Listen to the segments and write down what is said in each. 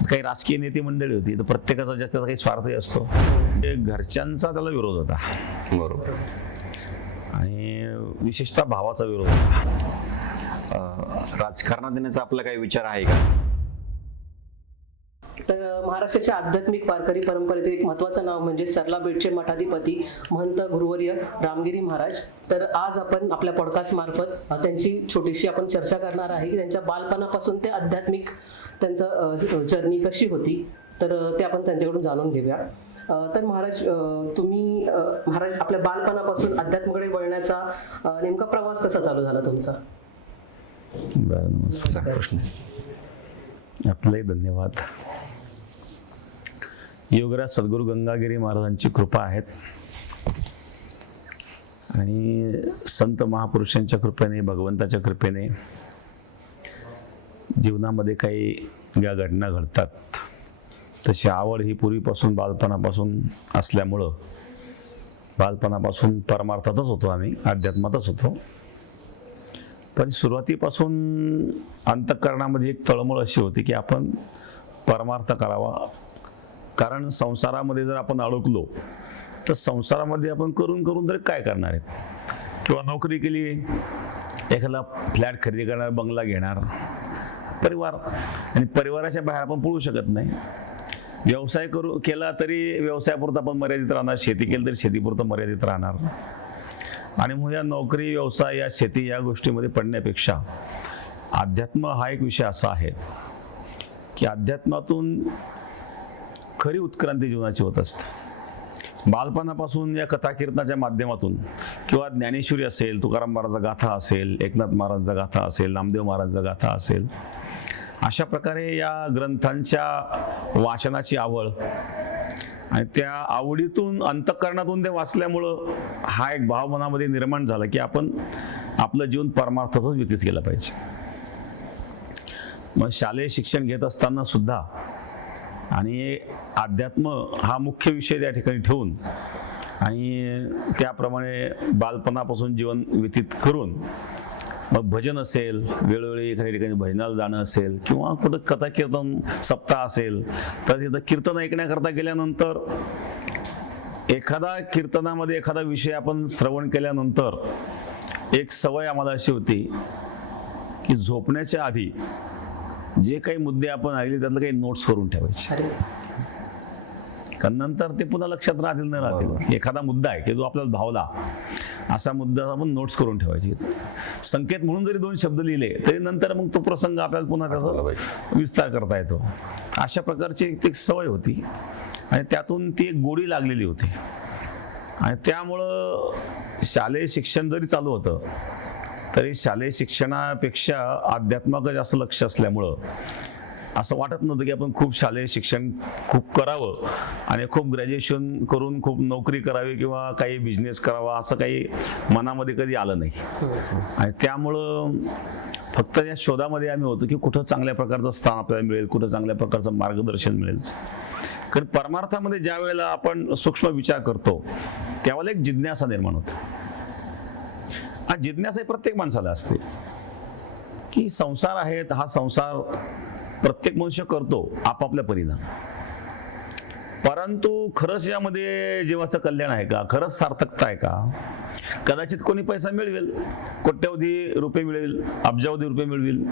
काही राजकीय नेते मंडळी होती, तर प्रत्येकाचा त्याचा काही स्वार्थही असतो. घरच्यांचा त्याला विरोध होता, बरोबर. आणि विशेषतः भावाचा विरोध होता. राजकारणात येण्याचा आपला काही विचार आहे का? तर महाराष्ट्राच्या आध्यात्मिक वारकरी परंपरेतील एक महत्त्वाचं नाव म्हणजे सरलाबेटचे मठाधिपती महंत गुरुवर्य रामगिरी महाराज. तर आज आपण आपल्या पॉडकास्ट मार्फत त्यांची छोटीशी आपण चर्चा करणार आहे की त्यांच्या बालपणापासून ते आध्यात्मिक त्यांचं जर्नी कशी होती, तर ते आपण त्यांच्याकडून जाणून घेऊया. तर महाराज, तुम्ही महाराज आपल्या बालपणापासून अध्यात्माकडे वळण्याचा नेमका प्रवास कसा चालू झाला तुमचा? बरं, नमस्कार. प्रश्न. आपलंही धन्यवाद. योगराज सद्गुरू गंगागिरी महाराजांची कृपा आहेत, आणि संत महापुरुषांच्या कृपेने, भगवंताच्या कृपेने जीवनामध्ये काही ज्या घटना घडतात, तशी आवड ही पूर्वीपासून बालपणापासून असल्यामुळं बालपणापासून परमार्थातच होतो, आम्ही अध्यात्मातच होतो. पण सुरुवातीपासून अंतःकरणामध्ये एक तळमळ अशी होती की आपण परमार्थ करावा, कारण संसारामध्ये जर आपण अडकलो तर संसारामध्ये आपण करून करून तरी काय करणार आहेत. किंवा नोकरी केली, एखादा फ्लॅट खरेदी करणार, बंगला घेणार, परिवार, आणि परिवाराच्या बाहेर आपण पळू शकत नाही. व्यवसाय केला तरी व्यवसायापुरता आपण मर्यादित राहणार, शेती केली तरी शेतीपुरतं मर्यादित राहणार. आणि मग या नोकरी, व्यवसाय, या शेती, या गोष्टीमध्ये पडण्यापेक्षा अध्यात्म हा एक विषय असा आहे की अध्यात्मातून खरी उत्क्रांती जीवनाची होत असते. बालपणापासून या कथा कीर्तनाच्या माध्यमातून, किंवा ज्ञानेश्वरी असेल, तुकाराम महाराजांचा गाथा असेल, एकनाथ महाराजांचा गाथा असेल, नामदेव महाराजांचा गाथा असेल, अशा प्रकारे या ग्रंथांच्या वाचनाची आवड आणि त्या आवडीतून, अंतःकरणातून ते वाचल्यामुळं हा एक भाव मनामध्ये निर्माण झाला की आपण आपलं जीवन परमार्थातच व्यतीत केलं पाहिजे. मग शालेय शिक्षण घेत असताना सुद्धा, आणि अध्यात्म हा मुख्य विषय त्या ठिकाणी ठेवून, आणि त्याप्रमाणे बालपणापासून जीवन व्यतीत करून, मग भजन असेल, वेळोवेळी एखाद्या ठिकाणी भजनाला जाणं असेल, किंवा कुठं कथा कीर्तन सप्ताह असेल तर तिथं कीर्तन ऐकण्याकरता गेल्यानंतर, एखादा कीर्तनामध्ये एखादा विषय आपण श्रवण केल्यानंतर एक सवय आम्हाला अशी होती की झोपण्याच्या आधी जे काही मुद्दे आपण ऐकले त्यातलं काही नोट्स करून ठेवायचे, कारण नंतर ते पुन्हा लक्षात राहतील नाही राहतील. एखादा मुद्दा आहे की जो आपल्याला भावला, असा मुद्दा आपण नोट्स करून ठेवायचे. संकेत म्हणून जरी 2 शब्द लिहिले तरी नंतर मग तो प्रसंग आपल्याला पुन्हा त्याचा विस्तार करता येतो. अशा प्रकारची एक सवय होती, आणि त्यातून ती एक गोडी लागलेली होती. आणि त्यामुळं शालेय शिक्षण जरी चालू होतं तरी शालेय शिक्षणापेक्षा अध्यात्माकडे जास्त लक्ष असल्यामुळं असं वाटत नव्हतं की आपण खूप शालेय शिक्षण खूप करावं आणि खूप ग्रॅज्युएशन करून खूप नोकरी करावी किंवा काही बिझनेस करावा, असं काही मनामध्ये कधी आलं नाही. आणि त्यामुळं फक्त या शोधामध्ये आम्ही होतो की कुठं चांगल्या प्रकारचं स्थान आपल्याला मिळेल, कुठं चांगल्या प्रकारचं मार्गदर्शन मिळेल. कारण परमार्थामध्ये ज्या वेळेला आपण सूक्ष्म विचार करतो त्यावेळेला एक जिज्ञासा निर्माण होते. हा जिज्ञासा प्रत्येक माणसाला असते की संसार आहे, हा संसार प्रत्येक मनुष्य करतो आपापल्या परीनं, परंतु खरंच यामध्ये जीवाचं कल्याण आहे का, खरंच सार्थकता आहे का? कदाचित कोणी पैसा मिळवेल, कोट्यवधी रुपये मिळेल, अब्जावधी रुपये मिळवेल,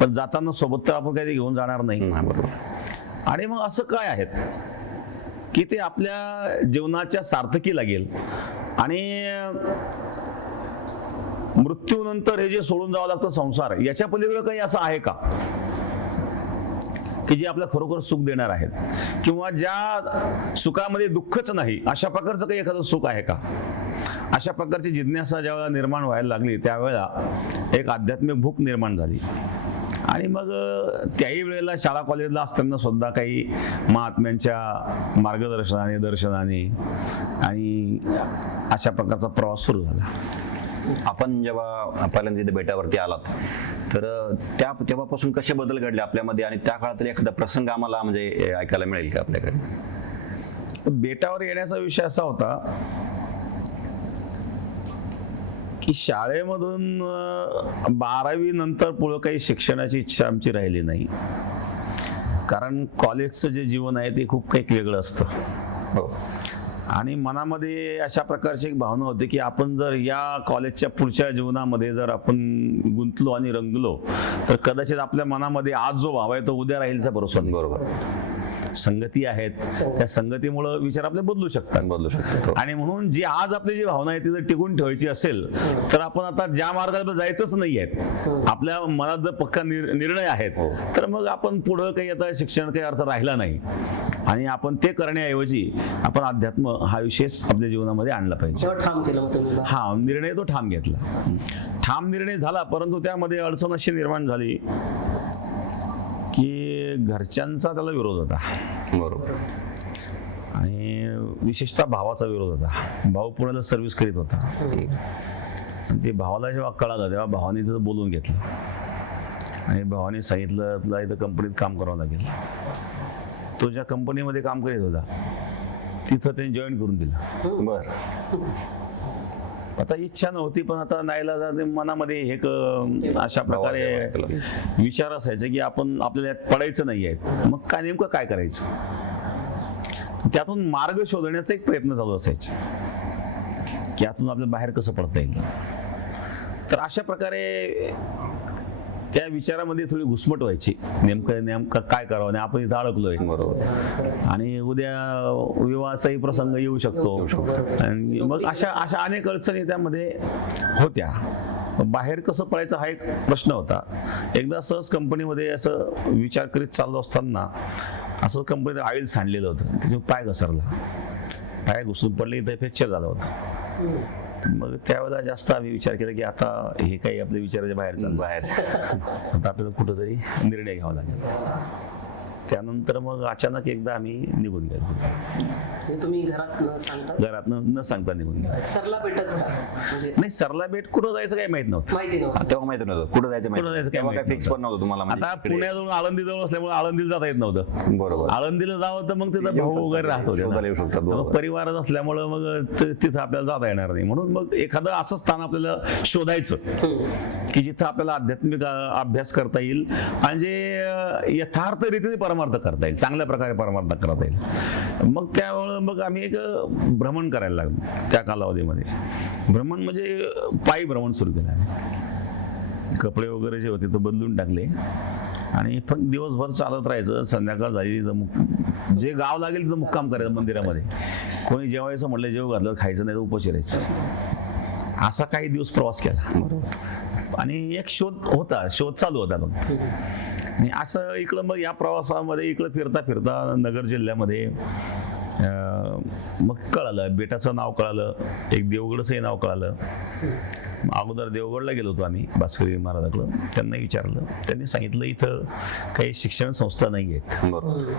पण जाताना सोबत तर आपण काही घेऊन जाणार नाही. बरोबर. आणि मग असं काय आहेत की ते आपल्या जीवनाच्या सार्थकी लागेल, आणि मृत्यूनंतर हे जे सोडून जावं लागतं संसार, याच्या पलीकडे काही असं आहे का की जे आपल्याला खरोखर सुख देणार आहेत, किंवा ज्या सुखामध्ये दुःखच नाही अशा प्रकारचं काही एखादं सुख आहे का? अशा प्रकारची जिज्ञासा ज्यावेळेला निर्माण व्हायला लागली त्यावेळेला एक आध्यात्मिक भूक निर्माण झाली. आणि मग त्याही वेळेला शाळा कॉलेजला असताना सुद्धा काही महात्म्यांच्या मार्गदर्शनाने, दर्शनाने, आणि अशा प्रकारचा प्रवास सुरू झाला. आपण जेव्हा पहिल्यांदा तिथे बेटावरती आलात तर तेव्हापासून कसे बदल घडले आपल्यामध्ये, आणि त्या काळात एखादा प्रसंग आम्हाला म्हणजे ऐकायला मिळेल का आपल्याकडे? बेटावर येण्याचा विषय असा होता की शाळेमधून 12वी नंतर पुढे काही शिक्षणाची इच्छा आमची राहिली नाही, कारण कॉलेजचं जे जीवन आहे ते खूप काही वेगळं असतं हो. आणि मनामध्ये अशा प्रकारची एक भावना होती की आपण जर या कॉलेजच्या पुढच्या जीवनामध्ये जर आपण गुंतलो आणि रंगलो तर कदाचित आपल्या मनामध्ये आज जो भाव आहे तो उद्या राहीलचा भरोसा नाही. बरोबर. संगती आहेत, त्या संगतीमुळे विचार आपले बदलू शकतात. बदलू शकतो. आणि म्हणून जी आज आपली जी भावना आहे ती जर टिकून ठेवायची असेल तर आपण आता ज्या मार्गाला जायचंच नाही आहे, आपल्या मनात जर पक्का निर्णय आहेत तर मग आपण पुढं काही आता शिक्षण काही अर्थ राहिला नाही आणि आपण ते करण्याऐवजी आपण अध्यात्म हा विशेष आपल्या जीवनामध्ये आणला पाहिजे. तेव्हा ठाम केलं मग तुम्ही? हा निर्णय तो ठाम घेतला. ठाम निर्णय झाला, परंतु त्यामध्ये अडचण अशी निर्माण झाली की घरच्यांचा त्याला विरोध होता बरोबर. आणि विशेषतः भावाचा विरोध होता. भाऊ पुण्याला सर्व्हिस करीत होता आणि ते भावाला जेव्हा कळालं तेव्हा भावाने तिथं बोलून घेतलं आणि भावाने सांगितलं तुला इथं कंपनीत काम करावं लागेल. तो ज्या कंपनीमध्ये काम करीत होता तिथं त्यांनी जॉईन करून दिलं. बर. आता इच्छा नव्हती पण आता नाईलाजाने मनामध्ये एक अशा प्रकारे विचार असायचे की आपण आपल्याला यात पडायचं नाही आहे, मग काय नेमकं काय करायचं. त्यातून मार्ग शोधण्याचा एक प्रयत्न चालू असायचा की यातून आपल्याला बाहेर कसं पडता येईल. तर अशा प्रकारे त्या विचारामध्ये थोडी घुसमट व्हायची, नेमकं काय करावं आणि आपण इथं अडकलोय बरोबर. आणि उद्या विवाहाचाही प्रसंग येऊ शकतो आणि मग अशा अनेक अडचणी त्यामध्ये होत्या. बाहेर कसं पडायचं हा एक प्रश्न होता. एकदा सहज कंपनीमध्ये असं विचार करीत चाललो असताना असं कंपनीत ऑइल सांडलेलं होतं, त्याच्यावर पाय घसरला, पाय घुसून पडले, इथं फ्रॅक्चर झाला होता. मग त्यावेळेला जास्त आम्ही विचार केला की आता हे काही आपल्या विचाराच्या बाहेर चाललं, बाहेर आता आपल्याला कुठंतरी निर्णय घ्यावा लागेल. त्यानंतर मग अचानक एकदा आम्ही निघून गेलो. तुम्ही घरात न सांगता? घरात न सांगता निघून गेलो. सरला भेटच का? म्हणजे नाही, सरला बेट कुठं जायचं काही माहित नव्हतं. माहिती नव्हतं. तेव्हा माहिती नव्हतं कुठं जायचं. कुठं जायचं काय तेव्हा माहित फिक्स पण नव्हतं तुम्हाला. म्हणजे आता इकडे- पुण्याजवळ आळंदीजवळ असल्यामुळे आळंदीला जाता येत नव्हतं. बरोबर. आळंदीला जावं तर मग तिथं येऊ भाऊ शकतात, वगैरे राहत होते शोधायला येऊ शकतात, ना. बरोबर. मग परिवारात असल्यामुळं मग तिथं आपल्याला जाता येणार नाही. म्हणून मग एखादं असं स्थान आपल्याला शोधायचं की जिथं आपल्याला आध्यात्मिक अभ्यास करता येईल आणि जे यथार्थ रीतीने परमार्थ करता येईल, चांगल्या प्रकारे परमार्थ करता येईल. मग त्यावेळेला मग आम्ही एक भ्रमण करायला लागलो. त्या कालावधीमध्ये भ्रमण म्हणजे पायी भ्रमण सुरू केलं आम्ही. कपडे वगैरे जे होते ते बदलून टाकले आणि फक्त दिवसभर चालत राहायचं. संध्याकाळ झाली तिथं जे गाव लागेल तिथं मुक्काम करायचं मंदिरामध्ये. कोणी जेवायचं म्हटलं जेव घातलं, खायचं नाही तर उपाशी राहायचं. असा काही दिवस प्रवास केला आणि एक शोध चालू होता मग. आणि असं इकडं मग या प्रवासामध्ये इकडं फिरता नगर जिल्ह्यामध्ये मग कळालं, बेटाचं नाव कळालं, एक देवगडचंही नाव कळालं. अगोदर देवगडला गेलो होतो आम्ही भास्करी महाराजाकडं. त्यांना विचारलं, त्यांनी सांगितलं इथं काही शिक्षण संस्था नाही आहेत, बरोबर.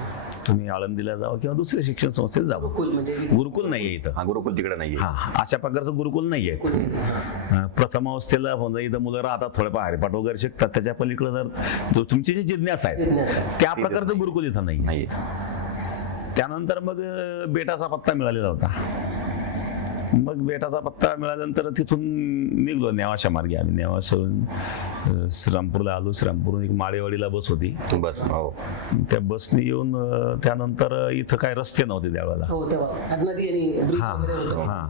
तुम्ही आळंदीला जावं किंवा दुसऱ्या शिक्षण संस्थेत जावं. गुरुकुल म्हणजे गुरुकुल नाहीये इथं. हा, गुरुकुल तिकडे नाहीये. हा, अशा प्रकारचं गुरुकुल नाही आहे. प्रथम अवस्थेला इथं मुलं राहतात, थोडेफार हरिपाठ वगैरे शिकतात. त्याच्या पलीकडे जर तुमची जी जिज्ञासा आहे त्या प्रकारचं गुरुकुल इथं नाही. नाहीये. त्यानंतर मग बेटाचा पत्ता मिळालेला होता. मग बेटाचा पत्ता मिळाल्यानंतर तिथून निघलो नेवाशा मार्गे आम्ही. नेवाशावरून श्रीरामपूरला आलो. श्रीरामपूरहून एक माळेवाडीला बस होती. बस. हो. त्या बसने येऊन त्यानंतर इथं काय रस्ते नव्हते त्यावेळेला. हो तेव्हा नदी आणि ब्रिज हा वगैरे होतं. हा,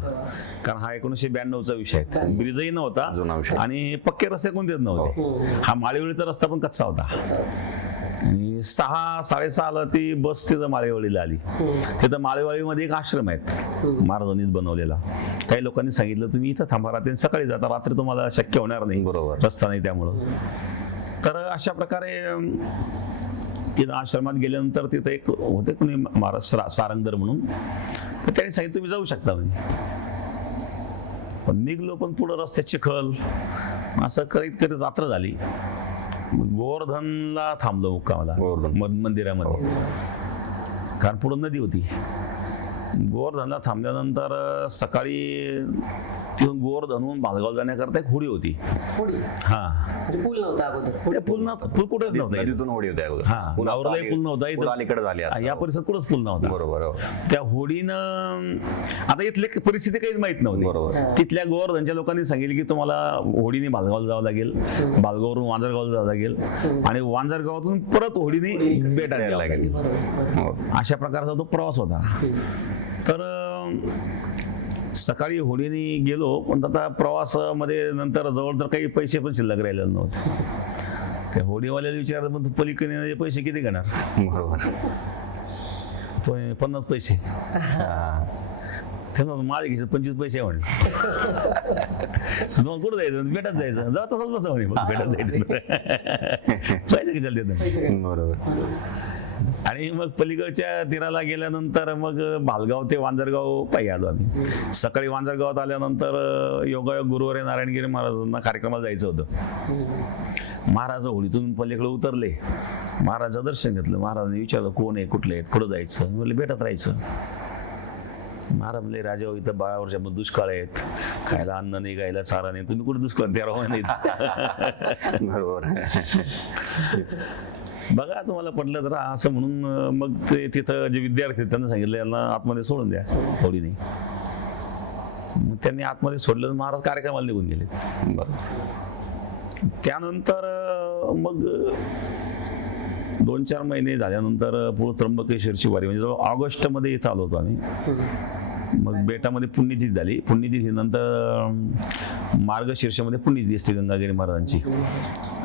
कारण हा 1992चा विषय आहे. ब्रिजही जुना नव्हता विषय. आणि पक्के रस्ते कोणतेच नव्हते. हा माळेवाडीचा रस्ता पण कच्चा होता. आणि 6-6:30ला ती बस तिथं माळेवाडीला आली. तिथं माळेवाडीमध्ये एक आश्रम आहेत महाराजांनीच बनवलेला. काही लोकांनी सांगितलं तुम्ही इथं थांबा, रात्री सकाळी जाता, रात्री तुम्हाला शक्य होणार नाही, बरोबर. रस्ता नाही त्यामुळं. तर अशा प्रकारे तिथं आश्रमात गेल्यानंतर तिथं एक होते कोणी महाराज सारंगधर म्हणून, तर त्यांनी सांगितलं तुम्ही जाऊ शकता म्हणजे. पण निघलो, पण पुढं रस्त्यात चिखल असं करीत रात्र झाली. गोवर्धनला थांबलो मुक्कामाला मंदिरामध्ये, कारण पुढं नदी होती. गोवर्धनला थांबल्यानंतर सकाळी तिथून गोवर्धनहून भालगाव जाण्याकरता एक होडी होती. होडी हा, म्हणजे पूल नव्हता अगोदर. त्या पूल कुठेच नव्हता इथं. नदीतून होडी होती अगोदर. हा, पूल आता गावरालाही पूल नव्हता पूल अलीकडे झाले आता. या परिसरात कुठंच पूल नव्हता. बरोबर हो. त्या होडीनं आता इथली परिस्थिती काहीच माहित नव्हती. बरोबर. तिथल्या गोवर्धनच्या लोकांनी सांगितलं की तुम्हाला होडीने भालगावला जावं लागेल, भालगाववरून वांजरगावला जावं लागेल आणि वांजरगावातून परत होडीने बेटात यावं लागेल. हो. अशा प्रकारचा तो प्रवास होता. तर सकाळी होडीने गेलो, पण आता प्रवासामध्ये नंतर जवळ तर काही पैसे पण शिल्लक राहिलेले नव्हते. त्या होडीवाल्याला विचारलं, पण तू पलीकडे पैसे किती घेणार? बरोबर. तो 50 पैसे. हा. तेव्हा माझ्या खिशात 25 पैसे आहे म्हणलं. तुम्हाला कुठं जायचं? बेटात जायचं. जा तसंच बसा म्हणे, बेटात जायचं. पैसे खिशाला देत नाही. बरोबर. आणि मग पलीकडच्या तीराला गेल्यानंतर मग भालगाव ते वांजरगाव पायी आलो आम्ही. सकाळी वांजरगावात आल्यानंतर योगायोग गुरुवारी नारायणगिरी महाराजांना कार्यक्रमाला जायचं होतं. महाराज होडीतून पलीकडे उतरले, महाराजांचं दर्शन घेतलं. महाराजांनी विचारलं, कोण आहे, कुठले आहेत, कुठं जायचं? मी म्हणले बेटात राहायचं. महाराज म्हणले, राजा हो, इथं 12 वर्षामध्ये दुष्काळ आहेत, खायला अन्न नाही, गायला चारा नाही, तुम्ही कुठे दुष्काळ त्या राहा नाही. बरोबर. बघा तुम्हाला पटलं तर असं म्हणून मग ते तिथं जे विद्यार्थी आहेत त्यांना सांगितलं, यांना आतमध्ये सोडून द्या होडीने. मग त्यांनी आतमध्ये सोडलं, महाराज कार्यक्रमाला निघून गेले. बरोबर. त्यानंतर मग 2-4 महिने झाल्यानंतर पूर्ण त्र्यंबकेश्वरची वारी, म्हणजे जवळ ऑगस्टमध्ये इथं आलो होतो आम्ही. मग बेटामध्ये पुण्यतिथी झाली. पुण्यतिथीनंतर मार्गशीर्षमध्ये पुण्यतिथी असते गंगागिरी महाराजांची,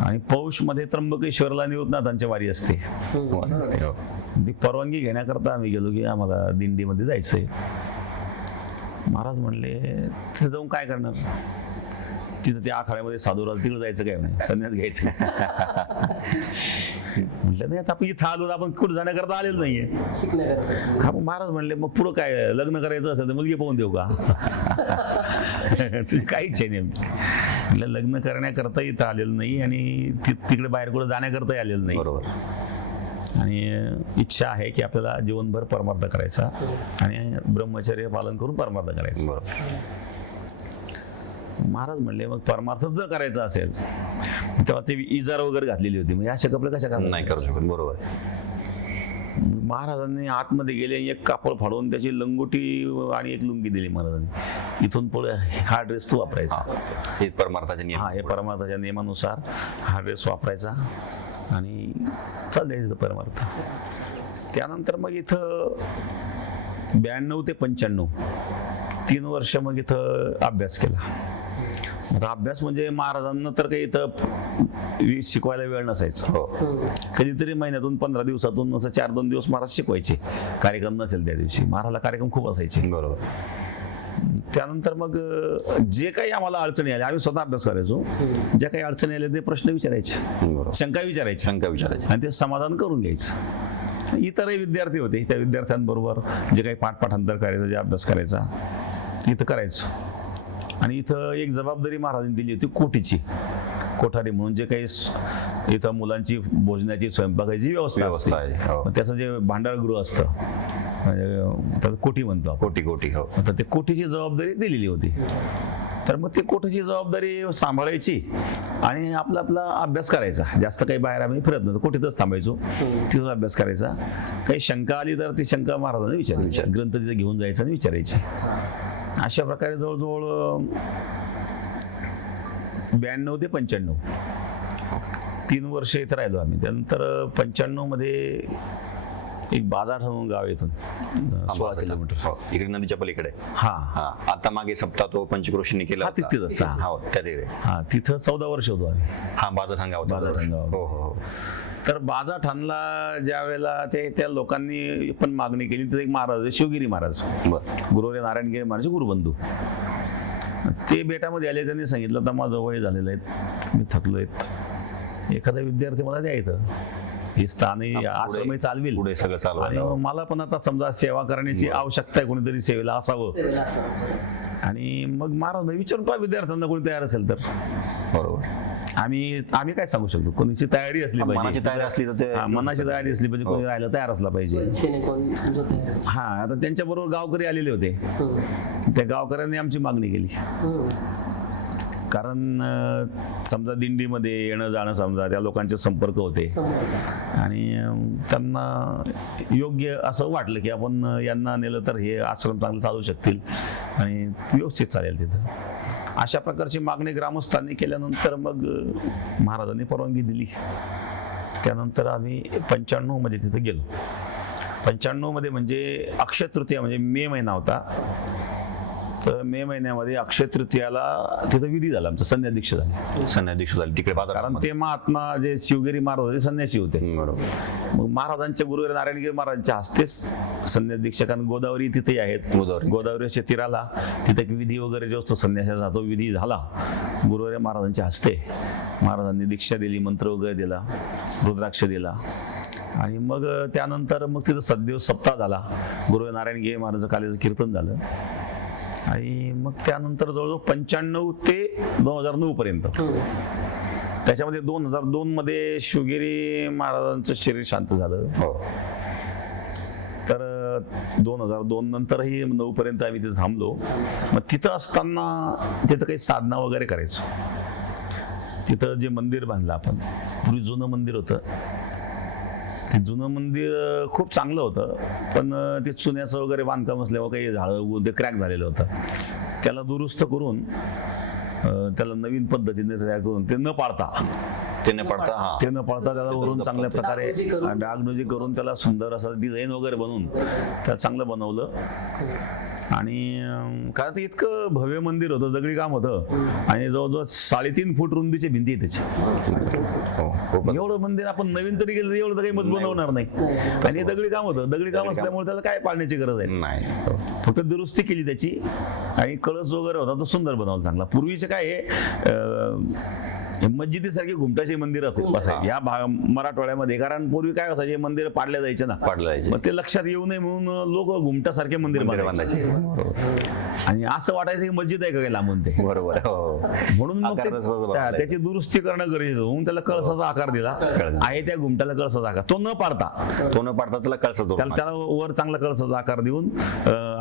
आणि पौषमध्ये त्र्यंबकेश्वरला निवृत्तनाथांची वारी असते. हो. ती परवानगी घेण्याकरता आम्ही गेलो की आम्हाला दिंडीमध्ये जायचंय. महाराज म्हणले, तिथे जाऊन काय करणार? तिथं त्या आखाड्यामध्ये साधू राहतो, तिकडे जायचं काय म्हणे, संन्यास घ्यायचं. म्हटलं नाही, आता आपण इथं आलो, आपण कुठं जाण्याकरता आलेलो नाहीये. शिकण्याकरता. हा, मग महाराज म्हणले, मग पुढं काय, लग्न करायचं असेल तर मुलगी पाहून देऊ का? तुझी काही इच्छा नाही. म्हटलं लग्न करण्याकरता इथं आलेलं नाही आणि तिकडे बाहेर कुठं जाण्याकरताही आलेलं नाही. बरोबर. आणि इच्छा आहे की आपल्याला जीवनभर परमार्थ करायचा आणि ब्रह्मचर्य पालन करून परमार्थ करायचा. बरोबर. महाराज म्हणले, मग परमार्थ जर करायचा असेल, तेव्हा ते इजार वगैरे घातलेली होती, म्हणजे असे कपडे कशा नाही करू शकत. बरोबर. महाराजांनी आतमध्ये गेले, एक कापड फाडून त्याची लंगोटी आणि एक लुंगी दिली महाराजांनी. इथून पुढे हा ड्रेस तू वापरायचा. हे परमार्थाचे नियम. हा, हे परमार्थाच्या नियमानुसार हा ड्रेस वापरायचा आणि चाललंय परमार्थ. त्यानंतर मग इथं 92 ते 95 3 वर्ष मग इथं अभ्यास केला. आता अभ्यास म्हणजे महाराजांना तर काही इथं शिकवायला वेळ नसायचा. हो. कधीतरी महिन्यातून 15 दिवसातून असं 4-2 दिवस महाराज शिकवायचे. कार्यक्रम नसेल त्या दिवशी, महाराजला कार्यक्रम खूप असायचे. बरोबर. त्यानंतर मग जे काही आम्हाला अडचणी आल्या, आम्ही स्वतः अभ्यास करायचो. ज्या काही अडचणी आल्या ते प्रश्न विचारायचे, बरोबर. शंका विचारायचे, शंका विचारायची. आणि ते समाधान करून घ्यायचं. इतरही विद्यार्थी होते, त्या विद्यार्थ्यांबरोबर जे काही पाठांतर करायचं, जे अभ्यास करायचा इथं करायचो. आणि इथं एक जबाबदारी महाराजांनी दिली होती कोठीची. कोठारी म्हणून जे काही इथं मुलांची भोजनाची, स्वयंपाकाची व्यवस्था व्यवस्था आहे. असते, हो. मग त्याचं जे भांडारगृह असतं, म्हणजे त्याला कोठी म्हणतो आपण. कोटी. हो. आता ते कोठीची जबाबदारी दिलेली होती. तर मग ती कोठीची जबाबदारी सांभाळायची आणि आपला अभ्यास करायचा. जास्त काही बाहेर आम्ही फिरत नव्हतो, कोठीतच थांबायचो, तिथंच अभ्यास करायचा. काही शंका आली तर ती शंका महाराजांना विचारायची, ग्रंथ तिथे घेऊन जायचा आणि विचारायची. अशा प्रकारे जवळजवळ 92 ते 95 3 वर्ष इथं राहिलो आम्ही. त्यानंतर 95 मध्ये एक बाजार म्हणून गाव येथून 16 किलोमीटर. हो. इकडे नदीच्या पलीकडे. हा, आता मागे सप्ताह तो पंचक्रोशीने केला हा, होता. तिथेच. हो, त्या तिकडे. हा, तिथं 14 वर्ष होतो आम्ही. हा, बाजारठाण गाव. बाजारठाण गाव. हो हो हो. तर बाजारठाणला ज्या वेळेला त्या लोकांनी पण मागणी केली, तर एक महाराज, शिवगिरी महाराज, बरं. गुरुवारी नारायणगिरी महाराज गुरुबंधू, ते बेटामध्ये आले. त्यांनी सांगितलं, आता माझं वय झालेलं आहे, मी थकलोय, एखादा विद्यार्थी मला द्यायचं, हे स्थानही आश्रमही चालविल, पुढे सगळं चालू आणि मला पण आता समजा सेवा करण्याची आवश्यकता आहे, कोणीतरी सेवेला असावं. आणि मग महाराज विचारून पहा विद्यार्थ्यांना कोणी तयार असेल तर. बरोबर. आम्ही काय सांगू शकतो, कोणाची तयारी असली मनाची पाहिजे. तयारी असली तर ते मनाची तयारी असली पाहिजे, कोणी राहायला तयार असला पाहिजे. इच्छेने कोण जो तयार आहे. हा, आता त्यांच्या बरोबर गावकरी आलेले होते. हम्म. त्या गावकऱ्यांनी आमची मागणी केली. हम्म. कारण समजा दिंडीमध्ये येणं जाणं, समजा त्या लोकांचे संपर्क होते समोर. आणि त्यांना योग्य असं वाटलं की आपण यांना नेलं तर हे आश्रम चांगलं चालू शकतील आणि व्यवस्थित चालेल तिथं. अशा प्रकारची मागणी ग्रामस्थांनी केल्यानंतर मग महाराजांनी परवानगी दिली. त्यानंतर आम्ही 95 मध्ये तिथं गेलो. 95 मध्ये म्हणजे अक्षय तृतीया, म्हणजे मे महिना होता. तर मे महिन्यामध्ये अक्षय तृतीयाला तिथं विधी झाला, आमचा संन्यास झाली. संन्यास झाली तिकडे कारण बाजार. ते महात्मा जे शिवगिरी महाराज होते संन्यासी होते. बरोबर. मग महाराजांच्या गुरुवारी नारायणगिरी महाराजांच्या हस्तेच संन्यास दीक्षा, कारण गोदावरी तिथे आहेत. गोदावरी. गोदावरीच्या तीराला तिथे एक विधी वगैरे जो असतो संन्यासाचा, तो विधी झाला गुरुवारी महाराजांच्या हस्ते. महाराजांनी दीक्षा दिली, मंत्र वगैरे दिला, रुद्राक्ष दिला. आणि मग त्यानंतर मग तिथं सतदिवस सप्ताह झाला. गुरुवारी नारायणगिरी महाराजांचं कालेचं कीर्तन झालं. आणि मग त्यानंतर जवळजवळ 95 ते 2009 पर्यंत, त्याच्यामध्ये 2002 मध्ये शिवगिरी महाराजांचं शरीर शांत झालं. हो. तर 2002 नंतरही 9 पर्यंत आम्ही तिथे थांबलो. मग तिथं असताना तिथं काही साधना वगैरे करायचो. तिथं जे मंदिर बांधलं आपण, पूर्वी जुनं मंदिर होतं. ते जुनं मंदिर खूप चांगलं होतं, पण ते चुन्याचं वगैरे बांधकाम असल्यामुळे काही झाडं उगवून ते क्रॅक झालेलं होतं. त्याला दुरुस्त करून त्याला नवीन पद्धतीने तयार करून ते न पाडता त्याला वरून चांगल्या प्रकारे डागडुजी करून त्याला सुंदर असं डिझाईन वगैरे बनवून त्याला चांगलं बनवलं. आणि कारण ते इतकं भव्य मंदिर होतं, दगडी काम होतं आणि जवळजवळ 3.5 फूट रुंदीची भिंती आहे त्याची. एवढं मंदिर आपण नवीन तरी गेलं एवढं तर काही मत बनवणार नाही. आणि दगडी काम होतं, दगडी काम असल्यामुळे त्याला काय पाडण्याची गरज आहे नाही. फक्त दुरुस्ती केली त्याची. आणि कळस वगैरे होता तो सुंदर बनवला चांगला. पूर्वीचे काय मस्जिदीसारखी घुमटाचे मंदिर असायचे या मराठवाड्यामध्ये. कारण पूर्वी काय असायचे, मंदिर पाडले जायचे ना, मग ते लक्षात येऊ नये म्हणून लोक घुमटासारखे मंदिर बांधायचे. आणि असं वाटायचं की मस्जिद आहे का काही लांबून ते. बरोबर. म्हणून मग त्याची दुरुस्ती करणं गरजेचं म्हणून त्याला कळसाचा आकार दिला आहे. त्या घुमटाला कळसाचा आकार, तो न पाडता त्याला कळसा त्याला वर चांगला कळसाचा आकार देऊन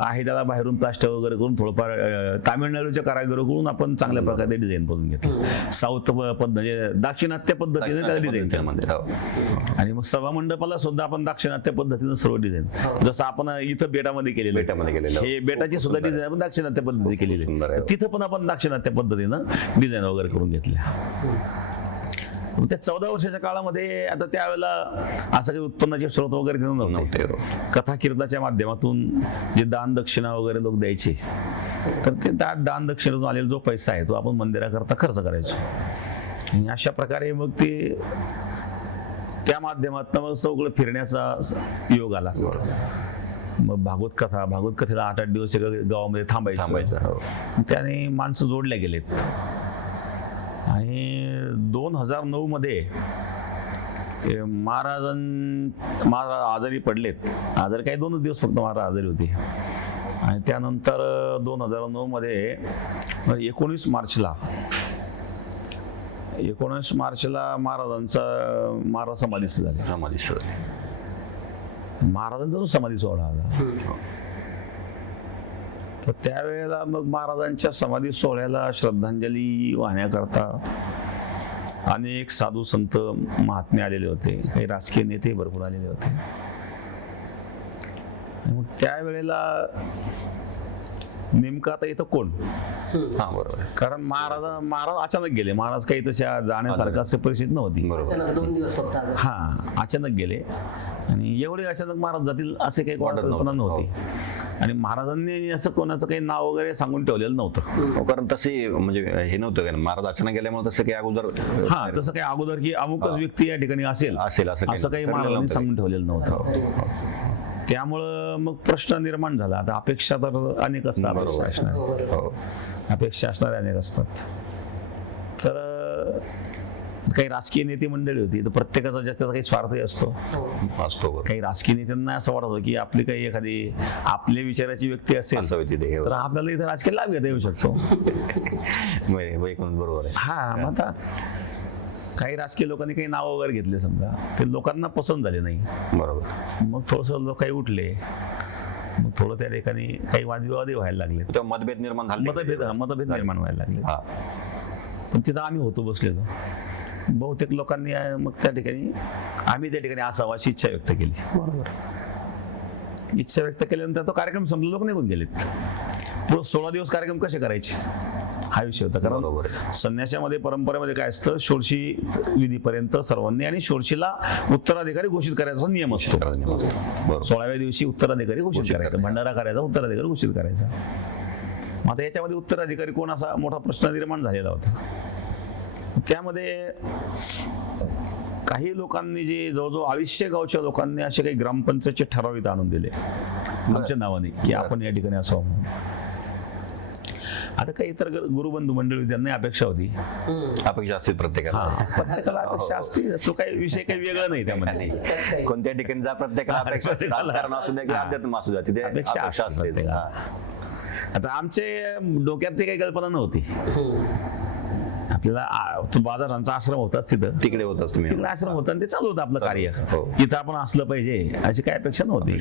आहे त्याला बाहेरून प्लास्टर वगैरे करून थोडंफार तामिळनाडूच्या कारागिराकडून आपण चांगल्या प्रकारे डिझाईन करून घेतलं. साऊथ पद्धती, दाक्षिणात्य पद्धतीने त्याला डिझाईन केलं. आणि मग सभा मंडपाला सुद्धा आपण दाक्षिणात्य पद्धतीनं सर्व डिझाईन, जसं आपण इथं बेटामध्ये केलेलं हे बेटाची सुद्धा डिझाईन आपण दाक्षिणात्य पद्धती केलेली. तिथं पण आपण दाक्षिणात्य पद्धतीनं डिझाईन वगैरे करून घेतल्या. त्या 14 वर्षाच्या काळामध्ये आता त्यावेळेला असं काही उत्पन्नाचे स्रोत वगैरे नव्हते. कथा कीर्तनाच्या माध्यमातून जे दान दक्षिणा वगैरे लोक द्यायचे, तर ते दान दक्षिणेतून आलेला जो पैसा आहे तो आपण मंदिराकरता खर्च करायचो. आणि अशा प्रकारे मग ते त्या माध्यमातून मग सगळं फिरण्याचा योग आला. मग भागवत कथेला 8-8 दिवस एका गावामध्ये थांबायचं. त्याने माणसं जोडल्या गेलेत. आणि 2009 मध्ये महाराज आजारी पडलेत. आजारी काही 2 दिवस फक्त महाराज आजारी होते. आणि त्यानंतर 2009 मध्ये 19 मार्चला महाराज समाधीस्थ झाले. महाराजांचा जो समाधी सोहळा आला, तर त्यावेळेला मग महाराजांच्या समाधी सोहळ्याला श्रद्धांजली वाहण्याकरता अनेक साधू संत महात्मे आलेले होते, काही राजकीय नेते भरपूर आलेले होते. आणि मग त्यावेळेला नेमकं आता इथं कोण, बरोबर, कारण महाराज अचानक गेले. महाराज काही तशा जाण्यासारखं असं परिस्थिती नव्हती. 2 दिवस फक्त. अचानक गेले. आणि एवढे अचानक महाराज जातील असे काही कल्पना नव्हती. आणि महाराजांनी असं कोणाचं काही नाव वगैरे सांगून ठेवलेलं नव्हतं. कारण तसे म्हणजे हे नव्हतं, महाराज अचानक गेल्यामुळे तसं काही अगोदर तसं काही अगोदर की अमुकच व्यक्ती या ठिकाणी असेल असं काही महाराजांनी सांगून ठेवलेलं नव्हतं. त्यामुळं मग प्रश्न निर्माण झाला. आता अपेक्षा तर अनेक असतात, अपेक्षा असणारे अनेक असतात. तर काही राजकीय नेते मंडळी होती, तर प्रत्येकाचा त्याचा काही स्वार्थही असतो. काही राजकीय नेत्यांना असं वाटत होतं की आपली काही एखादी आपल्या विचाराची व्यक्ती असेल तर आपल्याला इथं राजकीय लाभ घेता येऊ शकतो. बरोबर आहे. मग आता काही राजकीय लोकांनी काही नाव वगैरे घेतले समजा, ते लोकांना पसंत झाले नाही. बरोबर. मग थोडंसं लोक काही उठले, मग थोडं त्या ठिकाणी काही वादविवादही व्हायला लागले, तेव्हा मतभेद निर्माण झाले. मतभेद निर्माण व्हायला लागले. हा. पण तिथं आम्ही होतो बसलेलो. बहुतेक लोकांनी मग त्या ठिकाणी आम्ही त्या ठिकाणी असावं अशी इच्छा व्यक्त केली. बरोबर. इच्छा व्यक्त केल्यानंतर तो कार्यक्रम संपला, लोक निघून गेलेत. पुढे 16 दिवस कार्यक्रम कसे करायचे हा विषय होता. बरोबर कारण संन्यासामध्ये परंपरेमध्ये काय असतं, षोडशी विधीपर्यंत सर्वांनी आणि षोडशीला उत्तराधिकारी घोषित करायचा नियम असतो. बरोबर. 16व्या दिवशी उत्तराधिकारी घोषित करायचा, भंडारा करायचा, उत्तराधिकारी घोषित करायचा. मग आता याच्यामध्ये उत्तराधिकारी कोण असा मोठा प्रश्न निर्माण झालेला होता. त्यामध्ये काही लोकांनी जे जवळजवळ 250 गावच्या लोकांनी असे काही ग्रामपंचायतचे ठराव इथं आणून दिले आमच्या नावाने की आपण या ठिकाणी असावं म्हणून. आता काही इतर गुरुबंधू मंडळी त्यांना अपेक्षा होती, अपेक्षा असतील प्रत्येकाला. प्रत्येकाला अपेक्षा असते, तो काही विषय काही वेगळा नाही त्यामध्ये. कोणत्या ठिकाणी जा प्रत्येकाला अपेक्षा असते. राजकारण असू द्या किंवा अध्यात्म असू द्या, तिथे अपेक्षा अपेक्षा असते असते. प्रत्येकाला. आता आमचे डोक्यात ते काही कल्पना नव्हती. आपल्याला तो बाजारांचा आश्रम होताच तिथं, तिकडे होताच तुम्ही. तिकडे आश्रम होता आणि ते चालू होतं आपलं कार्य. हो. इथं आपण असलं पाहिजे अशी काही अपेक्षा नव्हती.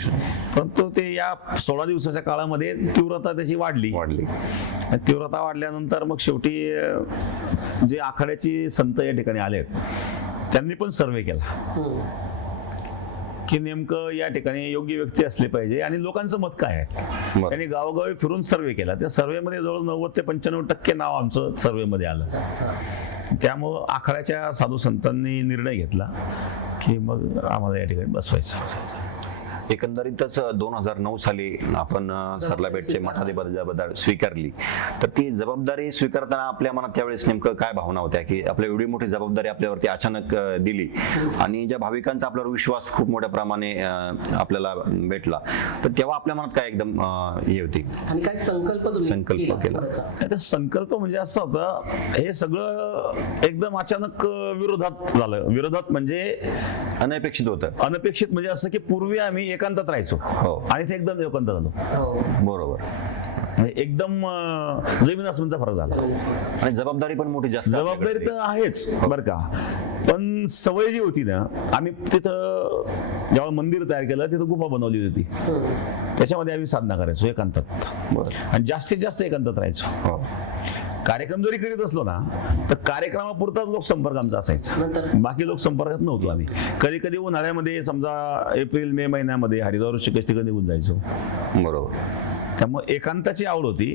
परंतु ते या 16 दिवसाच्या काळामध्ये तीव्रता त्याची वाढली. आणि तीव्रता वाढल्यानंतर मग शेवटी जे आखाड्याची संत या ठिकाणी आले त्यांनी पण सर्वे केला की नेमकं या ठिकाणी योग्य व्यक्ती असले पाहिजे आणि लोकांचं मत काय आहे. त्यांनी गावोगावी फिरून सर्वे केला. त्या सर्वेमध्ये जवळ 90 ते 95% नाव आमचं सर्वेमध्ये आलं. त्यामुळं आखाड्याच्या साधू संतांनी निर्णय घेतला की मग आम्हाला या ठिकाणी बसवायचं. एकंदरीतच 2009 साली आपण सरलापेठचे मठाधिपती जबाबदारी स्वीकारली. तर ती जबाबदारी स्वीकारताना आपल्या मनात त्यावेळेस नेमकं काय भावना होत्या की आपल्या एवढी मोठी जबाबदारी आपल्यावरती अचानक दिली आणि ज्या भाविकांचा आपल्यावर विश्वास खूप मोठ्या प्रमाणे आपल्याला भेटला, तर तेव्हा आपल्या मनात काय एकदम हे होती आणि काय संकल्प केला? आता संकल्प म्हणजे असं होतं, हे सगळं एकदम अचानक विरोधात झालं. विरोधात म्हणजे अनपेक्षित होतं. अनपेक्षित म्हणजे असं की पूर्वी आम्ही एकांतात राहायचो आणि ते एकदम एकांत झालो. बरोबर. म्हणजे एकदम जमीन आसमानचा फरक झाला. आणि जबाबदारी पण मोठी जास्त. जबाबदारी तर आहेच बरं का, पण सवय जी होती ना, आम्ही तिथं जेव्हा मंदिर तयार केलं तिथं गुफा बनवली होती, त्याच्यामध्ये आम्ही साधना करायचो एकांतात. आणि जास्तीत जास्त एकांतात राहायचो. कार्यक्रम जरी करीत असलो ना तर कार्यक्रमापुरताच लोकसंपर्क आमचा असायचा, बाकी लोकसंपर्कात नव्हतो आम्ही. कधी कधी उन्हाळ्यामध्ये समजा एप्रिल मे महिन्यामध्ये हरिद्वार ऋषिकेश तिकडे निघून जायचो. बरोबर. त्यामुळे एकांताची आवड होती,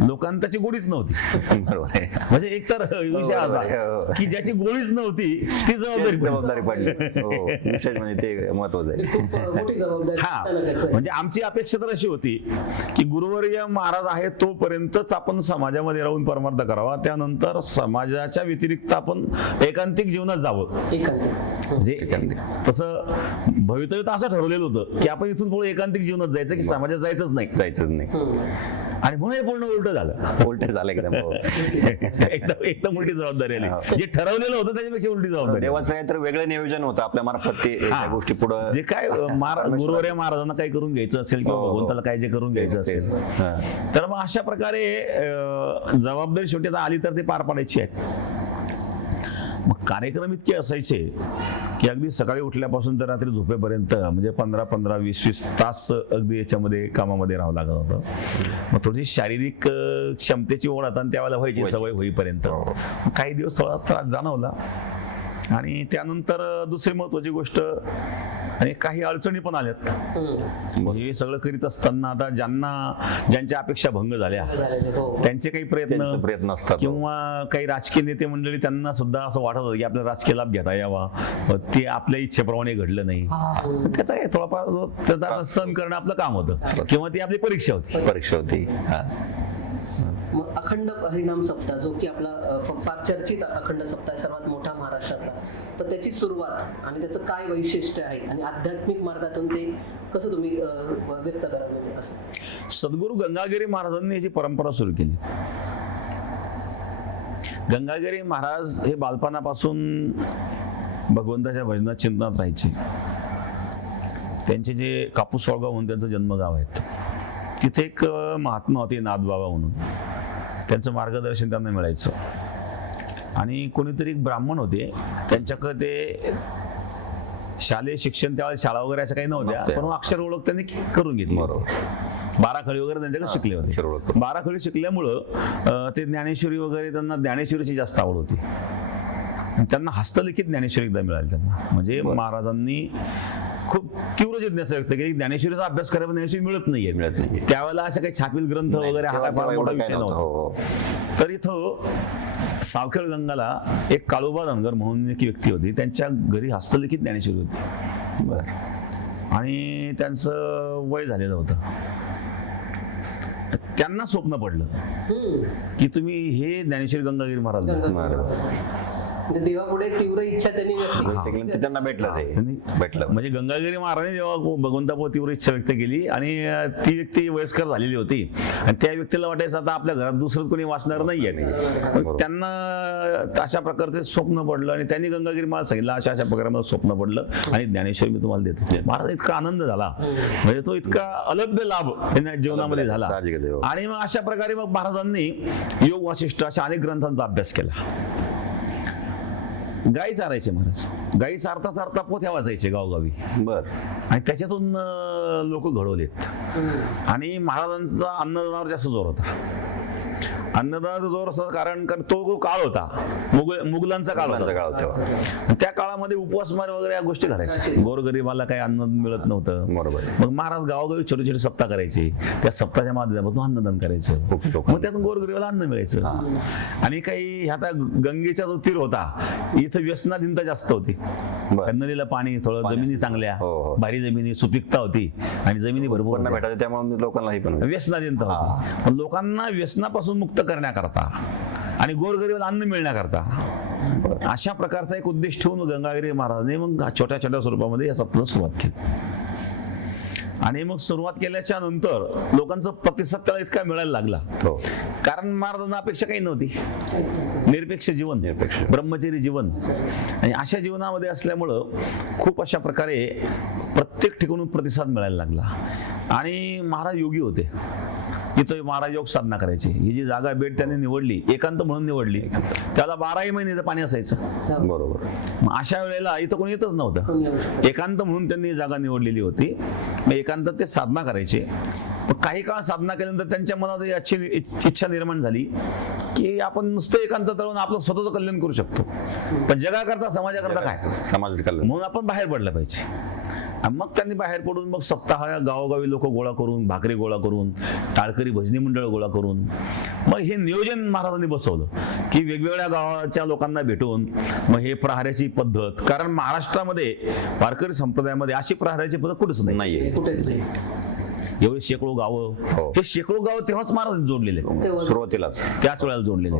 लोकांताची गोडीच नव्हती. बरोबर. म्हणजे एकतर विषय होता की ज्याची गोळीच नव्हती ती जबाबदारी पडली. विशेष म्हणजे ते महत्वाचं आहे. हा, म्हणजे आमची अपेक्षा तर अशी होती की गुरुवर्य महाराज आहे तोपर्यंतच आपण समाजामध्ये राहून परमार्थ करावा, त्यानंतर समाजाच्या व्यतिरिक्त आपण एकांतिक जीवनात जावं. म्हणजे तसं भवितव्य तर असं ठरवलेलं होतं की आपण इथून पुढे एकांतिक जीवनात जायचं, की समाजात जायचंच नाही. आणि म्हणून हे पूर्ण उलट झालं. उलट झालं एकदम. एकदम उलटी जबाबदारी आली. जे ठरवलेलं होतं त्याच्यापेक्षा उलटी जबाबदारी. देवाचं तर वेगळं नियोजन होतं आपल्या मार्फत ते गोष्टी पुढे. जे काय गुरुवर्य महाराजांना काही करून घ्यायचं असेल किंवा भगवंताला काय जे करून घ्यायचं असेल, तर मग अशा प्रकारे जबाबदारी शेवटी आली तर ते पार पाडायची आहे. मग कार्यक्रम इतके असायचे की अगदी सकाळी उठल्यापासून तर रात्री झोपेपर्यंत म्हणजे 15-15, 20-20 तास अगदी याच्यामध्ये कामामध्ये राहावं लागत होतं. मग थोडीशी शारीरिक क्षमतेची ओढ आता त्यावेळेला व्हायची सवय होईपर्यंत. काही दिवस थोडा त्रास जाणवला आणि त्यानंतर दुसरी महत्वाची गोष्ट, आणि काही अडचणी पण आल्यात. हे सगळं करीत असताना आता ज्यांच्या अपेक्षा भंग झाल्या त्यांचे काही प्रयत्न असतात किंवा काही राजकीय नेते मंडळी त्यांना सुद्धा असं वाटत होतं की आपल्याला राजकीय लाभ घेता यावा, ते आपल्या इच्छेप्रमाणे घडलं नाही. त्याचा थोडाफार सहन करणं आपलं काम होतं किंवा ती आपली परीक्षा होती. मग अखंड हरिनाम सप्ताह जो की आपला फार चर्चित अखंड सप्ताह सर्वात मोठा महाराष्ट्रातला, तर त्याची सुरुवात आणि त्याचं काय वैशिष्ट्य आहे आणि आध्यात्मिक मार्गातून ते कसं तुम्ही व्यक्त कराल म्हणजे असं? सद्गुरू गंगागिरी महाराजांनी याची परंपरा सुरू केली. गंगागिरी महाराज हे बालपणापासून भगवंताच्या भजनात चिंतनात राहायचे. त्यांचे जे कापूसवाळगाव म्हणून त्यांचं जन्मगाव आहे, तिथे एक महात्मा होते नाथबाबा म्हणून, त्यांचं मार्गदर्शन त्यांना मिळायचं. आणि कोणीतरी एक ब्राह्मण होते, त्यांच्याकडे ते शालेय शिक्षण त्यावेळेस शाळा वगैरे असं काही नव्हत्या, पण अक्षर ओळख त्यांनी करून घेतली. बरोबर. 12 खळी वगैरे त्यांच्याकडे शिकले अक्षर ओळख. होते. 12 खळी शिकल्यामुळं ते ज्ञानेश्वरी वगैरे, त्यांना ज्ञानेश्वरीची जास्त आवड होती. आणि त्यांना हस्तलिखित ज्ञानेश्वरी एकदा मिळाली त्यांना. म्हणजे महाराजांनी खूप तीव्र जिज्ञासा व्यक्त केली, ज्ञानेश्वरीचा अभ्यास करायला ज्ञानेश्वरी मिळत नाहीये. त्यावेळेला असं काही छापील ग्रंथ वगैरे हा काय फार मोठा विषय नव्हता. तर इथं सावखेड गंगाला एक काळोबा धनगर म्हणून एक व्यक्ती होती, त्यांच्या घरी हस्तलिखित ज्ञानेश्वरी होती. बरं. आणि त्यांचं वय झालेलं होतं. त्यांना स्वप्न पडलं की तुम्ही हे ज्ञानेश्वरी गंगागिरी महाराज म्हणजे देवापुढे तीव्र इच्छा त्यांनी व्यक्त व्यक्त केली, त्यांना भेटलं ते भेटलं. म्हणजे गंगागिरी महाराजांनी जेव्हा भगवंतापुढे तीव्र इच्छा व्यक्त केली आणि ती व्यक्ती वयस्कर झालेली होती आणि त्या व्यक्तीला वाटायचं आता आपल्या घरात दुसरं कोणी वाचणार नाहीये. त्यांना अशा प्रकारचे स्वप्न पडलं आणि त्यांनी गंगागिरी महाराज सांगितलं अशा अशा प्रकारे मला स्वप्न पडलं आणि ज्ञानेश्वरी मी तुम्हाला देतो. महाराज इतका आनंद झाला, म्हणजे तो इतका अलभ्य लाभ त्यांच्या जीवनामध्ये झाला. आणि मग अशा प्रकारे मग महाराजांनी योग वासिष्ठ अशा अनेक ग्रंथांचा अभ्यास केला. गाई चारायचे महाराज, गाई चारता चारता पोथ्या वाचायचे गावगावी. बर. आणि त्याच्यातून लोक घडवलेत. आणि महाराजांचा अन्नदानावर जास्त जोर होता. अन्नदानाचा जोर असं कारण तो काळ होता मुघलांचा काळ होता. त्या काळामध्ये उपवासमार वगैरे या गोष्टी घडायच्या. गोरगरिबाला काही अन्न मिळत नव्हतं. बरोबर. मग महाराज गावोगावी छोटे छोटे सप्ताह करायचे, त्या सप्ताहाच्या माध्यमातून अन्नदान करायचं. मग त्यातून गोरगरिबाला अन्न मिळायचं. आणि काही आता गंगेचा जो तीर होता इथं व्यसनाधीनता जास्त होती. नदीला पाणी, थोडं जमिनी चांगल्या, भारी जमिनी, सुपीकता होती आणि जमिनी भरपूर भेटायचं, त्यामुळे लोकांनाही पण व्यसनाधीनता होती. पण लोकांना व्यसनापासून मुक्त करण्याकरता आणि गोरगरिबाला अन्न मिळण्याकरता अशा प्रकारचा एक उद्देश ठेवून गंगागिरी महाराजांनी मग छोट्या छोट्या स्वरूपामध्ये या सप्ताहाला सुरुवात केली. आणि मग सुरुवात केल्याच्या नंतर लोकांचा प्रतिसाद त्याला इतका मिळायला लागला, कारण महाराजांना अपेक्षा काही नव्हती. निरपेक्ष जीवन, ब्रह्मचर्य जीवन. आणि अशा जीवनामध्ये असल्यामुळं खूप अशा प्रकारे प्रत्येक ठिकाणून प्रतिसाद मिळायला लागला. आणि महाराज योगी होते. इथं महाराज योग साधना करायचे. ही जी जागा बेट त्यांनी निवडली, एकांत म्हणून निवडली, त्याला 12 महिने इथं पाणी असायचं. बरोबर. मग अशा वेळेला इथं कोणी येतच नव्हतं. एकांत म्हणून त्यांनी जागा निवडलेली होती. मग एकांत ते साधना करायचे. काही काळ साधना केल्यानंतर त्यांच्या मनात याची इच्छा निर्माण झाली की आपण नुसतं एकांत तळून आपलं स्वतःचं कल्याण करू शकतो, पण जगाकरता समाजाकरता काय, समाजाचं कल्याण म्हणून आपण बाहेर पडलं पाहिजे. मग त्यांनी बाहेर पडून मग सप्ताह गावोगावी लोक गोळा करून, भाकरी गोळा करून, टाळकरी भजनी मंडळ गोळा करून मग हे नियोजन महाराजांनी बसवलं की वेगवेगळ्या गावाच्या लोकांना भेटून मग हे प्रहाराची पद्धत, कारण महाराष्ट्रामध्ये वारकरी संप्रदायामध्ये अशी प्रहाराची पद्धत कुठेच नाही. एवढे शेकडो गावं, हे शेकडो गावं तेव्हाच महाराज जोडलेले, सुरुवातीलाच त्याच वेळेला जोडलेले.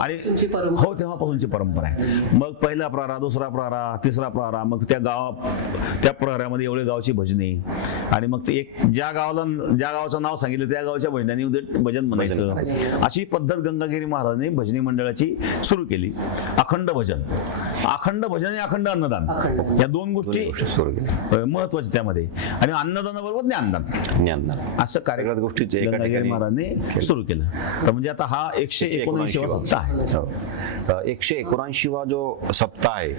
आणि हो, तेव्हापासूनची परंपरा आहे. मग पहिला प्रहरा, दुसरा प्रहरा, तिसरा प्रहरा, मग त्या प्रहरामध्ये एवढे गावची भजनी. आणि मग ते एक ज्या गावाचं नाव सांगितलं त्या गावच्या भजनाने भजन म्हणायचं. अशी पद्धत गंगागिरी महाराजांनी भजनी मंडळाची सुरू केली. अखंड भजन आणि अखंड अन्नदान या दोन गोष्टी महत्वाच्या त्यामध्ये. आणि अन्नदानाबरोबर ज्ञानदान असं कार्यक्रम गोष्टीचे गंगागिरी महाराजांनी सुरू केलं. तर म्हणजे आता हा 179वा सप्ताह आहे. 179वा जो सप्ताह आहे.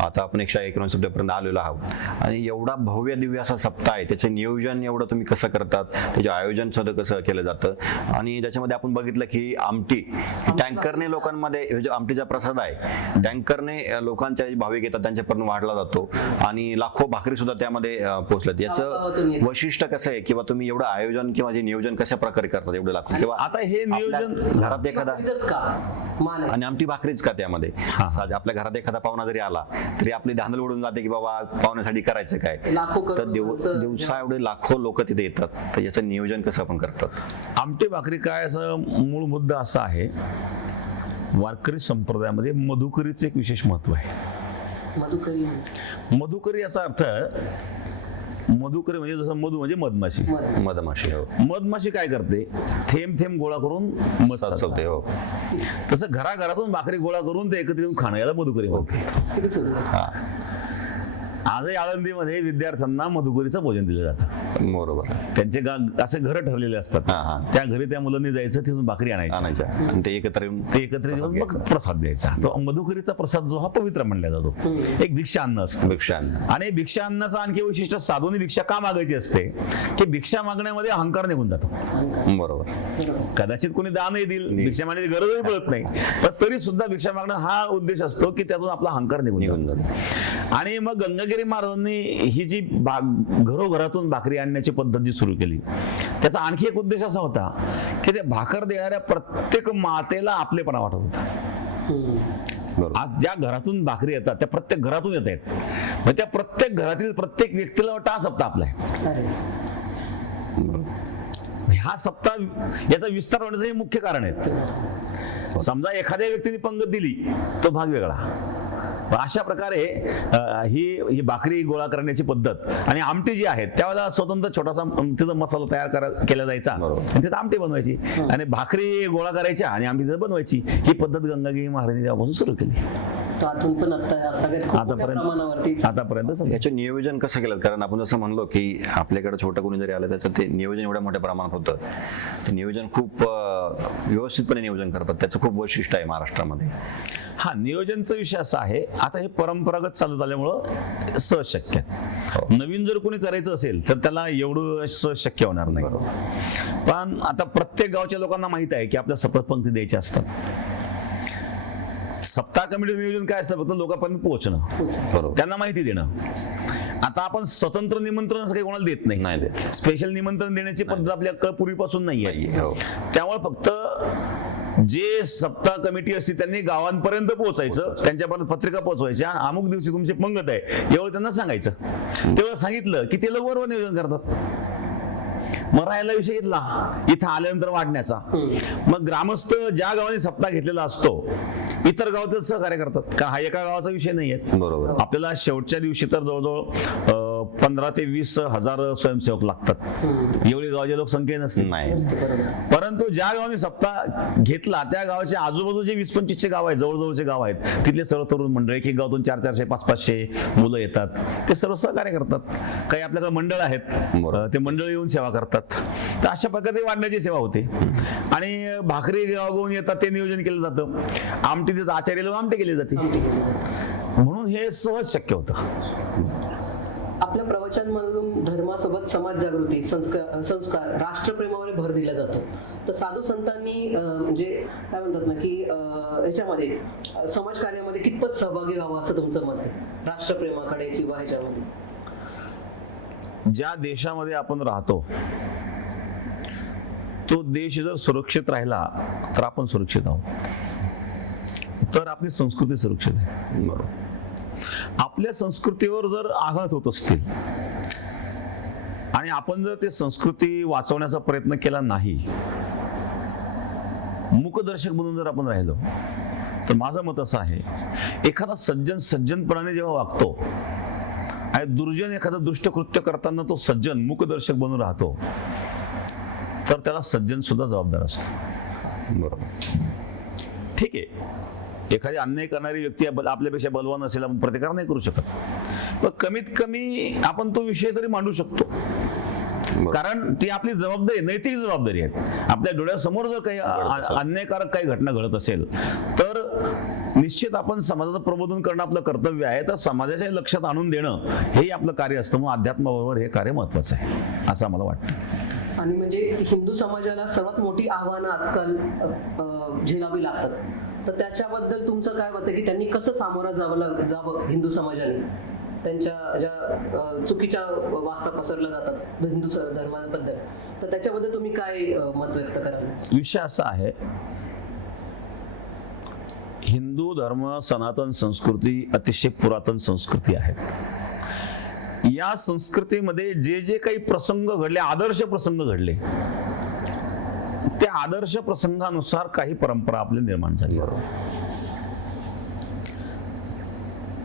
आता आपण 179 सप्ताहापर्यंत आलेलो आहोत. आणि एवढा भव्य दिव्य असा सप्ताह आहे. त्याचं नियोजन एवढं तुम्ही कसं करतात, त्याचे आयोजन सुद्धा कसं केलं जातं. आणि त्याच्यामध्ये आपण बघितलं की आमटी टँकरने लोकांमध्ये, जो आमटीचा प्रसाद आहे टँकरने लोकांच्या भाविक येतात त्यांच्यापर्यंत वाढला जातो. आणि लाखो भाकरी सुद्धा त्यामध्ये पोहोचल्यात. याचं वैशिष्ट्य कसं आहे किंवा तुम्ही एवढं आयोजन किंवा जे नियोजन कशा प्रकारे करतात एवढे लाखो, किंवा आता हे नियोजन घरात एखादा आणि आमटी भाकरीच का त्यामध्ये आपल्या घरात एखादा पाहुणा जरी आला तरी आपली धांदल उडून जाते की बाबा पाहुण्यासाठी करायचं काय. तर दिवसा एवढे लाखो लोक तिथे येतात. तर याचं नियोजन कसं आपण करतात. आमटी भाकरी काय, असं मूळ मुद्दा असा आहे, वारकरी संप्रदायामध्ये मधुकरीचं एक विशेष महत्व आहे. मधुकरी याचा अर्थ, मधुकरी म्हणजे जसं मधु म्हणजे मधमाशी. मधमाशी काय करते, थेंब थेंब गोळा करून मध साचवते. तसं घराघरातून भाकरी गोळा करून ते एकत्रित खाणं, याला मधुकरी म्हणते. आजही आळंदीमध्ये विद्यार्थ्यांना मधुकरीचं भोजन दिलं जातं. बरोबर. त्यांचे असे घरं ठरलेले असतात. हा. त्या घरी त्या मुलांनी जायचं, तिथून भाकरी आणायची, आणि ते एकत्र येऊन ते एकत्र येऊन मग प्रसाद द्यायचा. तो मधुकरीचा प्रसाद जो हा पवित्र मानला जातो. एक भिक्षा अन्न असतं. भिक्षा अन्न. आणि भिक्षा अन्नाचं आणखी वैशिष्ट्य, साधूनी भिक्षा का मागायची असते की भिक्षा मागण्यामध्ये अहंकार निघून जातो. बरोबर. कदाचित कोणी दानही देईल, भिक्षा मागण्याची गरजही पडत नाही, पण तरी सुद्धा भिक्षा मागणं हा उद्देश असतो की त्यातून आपला अहंकार निघून जातो. आणि मग गंगागिरी महाराजांनी ही जी घरोघरातून भाकरी आणण्याची पद्धत जी सुरू केली, त्याचा आणखी एक उद्देश असा होता की ते भाकर देणाऱ्या प्रत्येक मातेला आपलेपणा वाटत होता. बरोबर. आज ज्या घरातून भाकरी येतात त्या प्रत्येक घरातून येत आहेत, मग त्या प्रत्येक घरातील प्रत्येक व्यक्तीला वाटतं हा सप्ताह आपला आहे. हा सप्ताह याचा विस्तार होण्याचं हे मुख्य कारण आहे. समजा एखाद्या व्यक्तीने पंगत दिली, तो भाग वेगळा. अशा प्रकारे ही भाकरी गोळा करण्याची पद्धत आणि आमटी जी आहे त्यावेळेला स्वतंत्र छोटासा तिथं मसाला तयार केला जायचा आणि तिथं आमटी बनवायची आणि भाकरी गोळा करायच्या आणि आमटी तिथं बनवायची. ही पद्धत गंगागिरी महाराजांनी तेव्हापासून सुरू केली. आतापर्यंत याचं नियोजन कसं केलं? कारण आपण जसं म्हणलो की आपल्याकडे छोटं कोणी जरी आलं त्याचं ते नियोजन एवढ्या मोठ्या प्रमाणात होतं. ते नियोजन खूप व्यवस्थितपने नियोजन करतात. त्याचं खूप वैशिष्ट्य आहे महाराष्ट्रामध्ये. हा, नियोजनचा विषय असा आहे, आता हे परंपरागत चालत आल्यामुळं सहज शक्य आहे. नवीन जर कोणी करायचं असेल तर त्याला एवढं सहज शक्य होणार नाही. पण आता प्रत्येक गावच्या लोकांना माहित आहे की आपल्या सप्तपंक्ती द्यायच्या असतात. सप्ताह कमिटी नियोजन काय असतं? फक्त लोकांपर्यंत पोहोचणं, बरोबर, त्यांना माहिती देणं. आता आपण स्वतंत्र निमंत्रण असं काही कोणाला देत नाही. स्पेशल निमंत्रण देण्याची पद्धत आपल्या पूर्वीपासून नाही आहे. त्यामुळे फक्त जे सप्ताह कमिटी असते त्यांनी गावांपर्यंत पोहोचायचं, त्यांच्यापर्यंत पत्रिका पोहोचवायच्या, अमुक दिवशी तुमची पंगत आहे एवढं त्यांना सांगायचं. तेवढं सांगितलं की ते लोक बरोबर नियोजन करतात. मग राहायला विषय घेतला इथं आल्यानंतर वाढण्याचा. मग ग्रामस्थ ज्या गावाने सप्ताह घेतलेला असतो इतर गावातच सहकार्य करतात, कारण हा एका गावाचा विषय नाही आहे. बरोबर. आपल्याला शेवटच्या दिवशी तर जवळजवळ 15,000 ते 20,000 स्वयंसेवक लागतात. एवढी गावाची लोकसंख्या नसते. परंतु ज्या गावाने सप्ताह घेतला त्या गावाच्या आजूबाजूचे 20-25 गाव आहेत, जवळजवळचे गाव आहेत, तिथले सर्व तरुण मंडळ, एक गावातून 400-400 500-500 मुलं येतात. ते सर्व सहकार्य करतात. काही आपल्याकडे मंडळ आहेत, ते मंडळ येऊन सेवा करतात. तर अशा प्रकारे वाढण्याची सेवा होते. आणि भाकरी गावागून येतात, ते नियोजन केलं जातं. आमटी तिथं आचार्याला आमटी केली जाते. म्हणून हे सहज शक्य होतं. आपल्या प्रवचनांमधून धर्मासोबत समाज जागृती, संस्कार, राष्ट्रप्रेमावर भर दिला जातो. तर साधू संतांनी म्हणजे काय म्हणतात ना की याच्यामध्ये समाज कार्यामध्ये कितपत सहभागी व्हावं असं तुमचं मत आहे? राष्ट्रप्रेमाकडे किंवा ह्याच्यामध्ये ज्या देशामध्ये आपण राहतो तो देश जर सुरक्षित राहिला तर आपण सुरक्षित आहोत, तर आपली संस्कृती सुरक्षित आहे. बरोबर. आपल्या संस्कृतीवर जर आघात होत असतील आणि आपण जर ते संस्कृती वाचवण्याचा प्रयत्न केला नाही, मूकदर्शक म्हणून जर आपण राहिलो, तर माझं मत असं आहे, एखादा सज्जनपणाने जेव्हा वागतो आणि दुर्जन एखादं दुष्टकृत्य करताना तो सज्जन मूकदर्शक बनून राहतो, तर त्याला सज्जन सुद्धा जबाबदार असतो. बरोबर. ठीक आहे, एखादी अन्याय करणारी व्यक्ती आपल्यापेक्षा बलवान असेल, आपण प्रतिकार नाही करू शकत, पण कमीत कमी आपण तो विषय तरी मांडू शकतो. कारण ती आपली जबाबदारी, नैतिक जबाबदारी आहे. आपल्या डोळ्यासमोर जर काही अन्यायकारक काही घटना घडत असेल तर निश्चित आपण समाजाचं प्रबोधन करणं आपलं कर्तव्य आहे. तर समाजाच्या लक्षात आणून देणं हेही आपलं कार्य असतं. मग अध्यात्माबरोबर हे कार्य महत्वाचं आहे असं आम्हाला वाटतं. आणि म्हणजे हिंदू समाजाला सर्वात मोठी आव्हानं आजकाल झेलावी लागतात, तर त्याच्याबद्दल तुमचं काय मत आहे की त्यांनी कसं सामोरं जावं हिंदू समाजाने? त्यांच्या ज्या चुकीच्या वास्ता पसरल्या जातात हिंदू धर्माबद्दल, तर त्याच्याबद्दल तुम्ही काय मत व्यक्त कराल? विषय असा आहे, हिंदू धर्म सनातन संस्कृती अतिशय पुरातन संस्कृती आहे. या संस्कृतीमध्ये जे जे काही प्रसंग घडले, आदर्श प्रसंग घडले, त्या आदर्श प्रसंगानुसार काही परंपरा आपल्या निर्माण झाली.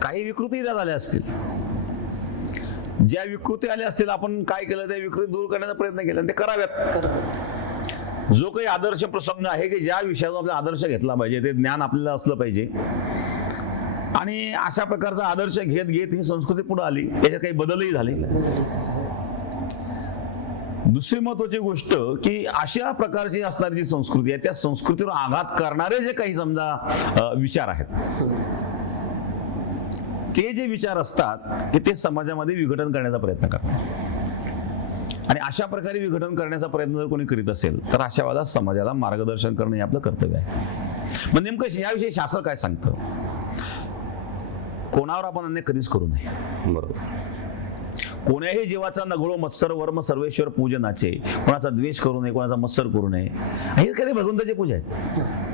काही विकृती त्यात आल्या असतील. ज्या विकृती आल्या असतील आपण काय केलं, त्या विकृती दूर करण्याचा प्रयत्न केला, ते कराव्यात. जो काही आदर्श प्रसंग आहे की ज्या विषयाचा आपला आदर्श घेतला पाहिजे, ते ज्ञान आपल्याला असलं पाहिजे, आणि अशा प्रकारचा आदर्श घेत घेत ही संस्कृती पुढे आली. याच्यात काही बदलही झाले. दुसरी महत्वाची गोष्ट की अशा प्रकारची असणारी जी संस्कृती आहे त्या संस्कृतीवर आघात करणारे जे काही समजा विचार आहेत, ते जे विचार असतात की ते समाजामध्ये विघटन करण्याचा प्रयत्न करतात. आणि अशा प्रकारे विघटन करण्याचा प्रयत्न जर कोणी करीत असेल तर अशा वेळेला समाजाला मार्गदर्शन करणं हे आपलं कर्तव्य आहे. मग नेमकं याविषयी शास्त्र काय सांगतं? कोणावर आपण अन्याय कधीच करू नये. बरोबर. कोण्याही जीवाचा नगळो मत्सर वर्म सर्वेश्वर पूजनाचे. कोणाचा द्वेष करू नये, कोणाचा मत्सर करू नये. हे कधी भगवंताची पूजा आहे.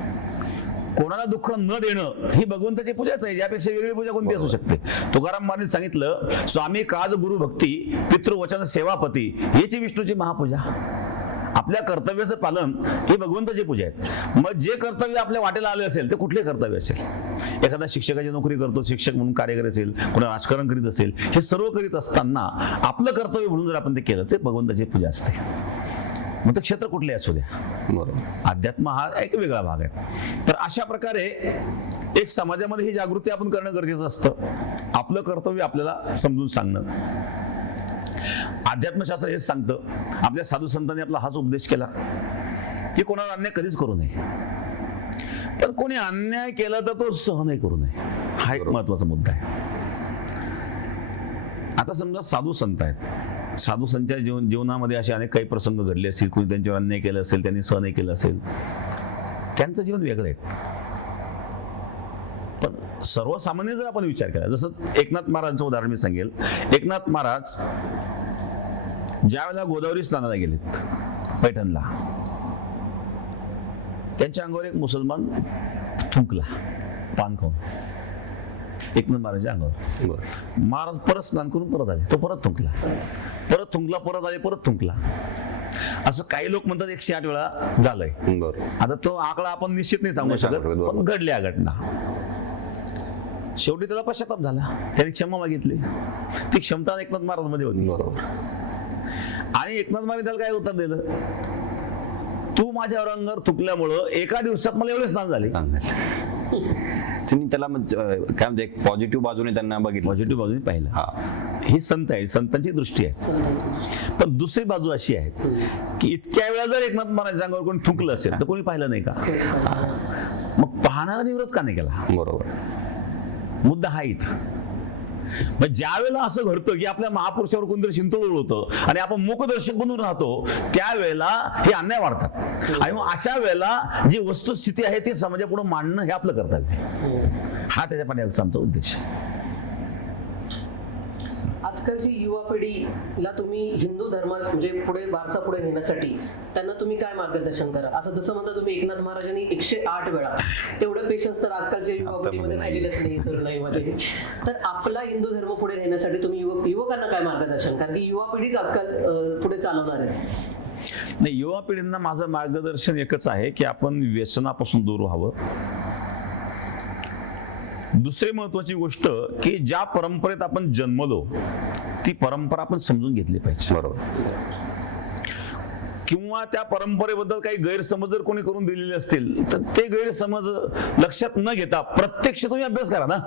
कोणाला दुःख न देणं ही भगवंताची पूजाच आहे. यापेक्षा वेगळी पूजा कोणती असू शकते? तुकाराम महाराजांनी सांगितलं, स्वामी काज गुरु भक्ती पितृवचन सेवापती हेची विष्णूची महापूजा. आपल्या कर्तव्याचं पालन ही भगवंताची पूजा आहे. मग जे कर्तव्य आपल्या वाटेला आले असेल ते कुठले कर्तव्य असेल, एखादा शिक्षकाची नोकरी करतो, शिक्षक म्हणून कार्य करीत असेल, कोणा राजकारण करीत असेल, हे सर्व करीत असताना आपलं कर्तव्य म्हणून जर आपण ते केलं ते भगवंताची पूजा असते. मग ते क्षेत्र कुठले असू द्या. बरोबर. अध्यात्म हा एक वेगळा भाग आहे. तर अशा प्रकारे एक समाजामध्ये ही जागृती आपण करणं गरजेचं असतं. आपलं कर्तव्य आपल्याला समजून सांगणं. अध्यात्मशास्त्र हेच सांगतं. आपल्या साधू संतांनी आपला हाच उपदेश केला की कोणाला अन्याय कधीच करू नये. पण कोणी अन्याय केला तर तो सहनही करू नये. हा एक महत्वाचा मुद्दा आहे. आता समजा साधू संत आहेत. साधू संतांच्या जीवनामध्ये असे अनेक काही प्रसंग घडले असतील. कोणी त्यांच्यावर अन्याय केला असेल, त्यांनी सहनही केलं असेल. त्यांचं जीवन वेगळं आहे. पण सर्वसामान्य जर आपण विचार केला, जसं एकनाथ महाराजांचं उदाहरण मी सांगेल. एकनाथ महाराज ज्या वेळेला गोदावरी स्नानाला गेलेत पैठणला, त्यांच्या अंगावर एक मुसलमान थुंकला पान खाऊन. एकनाथ महाराजांच्या अंगावर. महाराज परत स्नान करून परत आले, तो परत थुंकला, परत थुंकला, परत आले, परत थुंकला. असं काही लोक म्हणतात 108 वेळा झालंय. आता तो आकडा आपण निश्चित नाही सांगू शकत, पण घडल्या घटना. शेवटी त्याला पश्चाताप झाला, त्याने क्षमा मागितली. ती क्षमता एकनाथ महाराज मध्ये होती. बरोबर. आणि एकनाथ महाराज त्याला काय उत्तर दिलं? तू माझ्या अंगावर थुकल्यामुळं एका दिवसात मला एवढे स्नान झाले. त्यांनी त्याला काय म्हणते एक पॉझिटिव्ह बाजूने त्यांना बघितलं, पॉझिटिव्ह बाजूने पाहिलं. हे संत आहे, संतांची दृष्टी आहे. पण दुसरी बाजू अशी आहे की इतक्या वेळा जर एकनाथ महाराजांच्या अंगावर कोणी थुंकलं असेल तर कोणी पाहिलं नाही का? मग पाहणाऱ्याने विरोध का नाही केला? बरोबर. मुद्दा हा इथं. मग ज्या वेळेला असं घडतं की आपल्या महापुरुषावर कोणतरी शिंतोड होतं आणि आपण मूकदर्शक बनून राहतो, त्यावेळेला हे अन्याय वाढतात. आणि मग अशा वेळेला जी वस्तुस्थिती आहे ती समाजापुढे मांडणं हे आपलं कर्तव्य आहे. हा त्याच्या पाठीमागचा आमचा उद्देश आहे. आजकालची युवा पिढीला तुम्ही हिंदू धर्मात म्हणजे पुढे वारसा पुढे नेण्यासाठी त्यांना तुम्ही काय मार्गदर्शन करा? असं जसं म्हणता तुम्ही एकनाथ महाराजांनी 108 वेळा, तेवढं पेशन्स तर आजकालच्या युवा पिढीमध्ये राहिलेलंच नाही, तरुणाईमध्ये. तर आपला हिंदू धर्म पुढे नेण्यासाठी तुम्ही युवकांना काय मार्गदर्शन? कारण की युवा पिढीच आजकाल पुढे चालवणार आहे. नाही, युवा पिढींना माझं मार्गदर्शन एकच आहे की आपण व्यसनापासून दूर व्हावं. दुसरी महत्वाची गोष्ट की ज्या परंपरेत आपण जन्मलो ती परंपरा आपण समजून घेतली पाहिजे. बरोबर. किंवा त्या परंपरेबद्दल काही गैरसमज जर कोणी करून दिलेले असतील तर ते गैरसमज लक्षात न घेता प्रत्यक्ष तुम्ही अभ्यास करा ना.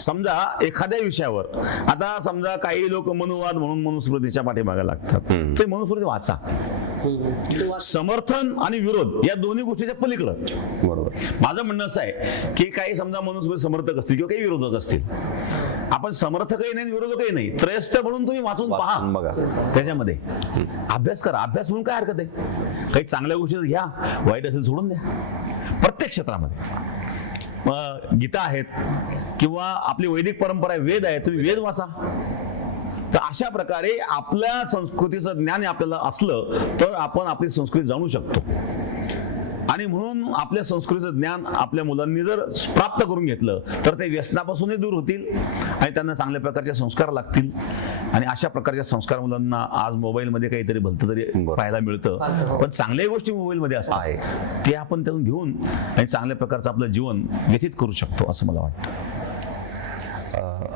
समजा एखाद्या विषयावर, आता समजा काही लोक मनुवाद म्हणून मनुस्मृतीच्या पाठीमागे लागतात, ते मनुस्मृती वाचा. समर्थन आणि विरोध या दोन्ही गोष्टीच्या पलीकडं. बरोबर. माझं म्हणणं असं आहे की काही समजा मनुस्मृती समर्थक असतील किंवा काही विरोधक असतील, आपण समर्थकही नाही विरोधकही नाही, त्रयस्थ म्हणून तुम्ही वाचून पहा. बघा, त्याच्यामध्ये अभ्यास करा. अभ्यास म्हणून काय हरकत आहे? काही चांगल्या गोष्टी घ्या, वाईट असेल सोडून द्या. प्रत्येक क्षेत्रामध्ये गीता आहेत किंवा आपली वैदिक परंपरा आहे, वेद आहे, तुम्ही वेद वाचा. तर अशा प्रकारे आपल्या संस्कृतीचं ज्ञान आपल्याला असलं तर आपण आपली संस्कृती जाणू शकतो. आणि म्हणून आपल्या संस्कृतीचं ज्ञान आपल्या मुलांनी जर प्राप्त करून घेतलं तर ते व्यसनापासूनही दूर होतील आणि त्यांना चांगल्या प्रकारचे संस्कार लागतील. आणि अशा प्रकारच्या संस्कार मुलांना आज मोबाईलमध्ये काहीतरी भलतं तरी पाहायला मिळतं, पण चांगल्या गोष्टी मोबाईलमध्ये असतात, ते आपण त्यातून घेऊन आणि चांगल्या प्रकारचं आपलं जीवन व्यतीत करू शकतो असं मला वाटतं.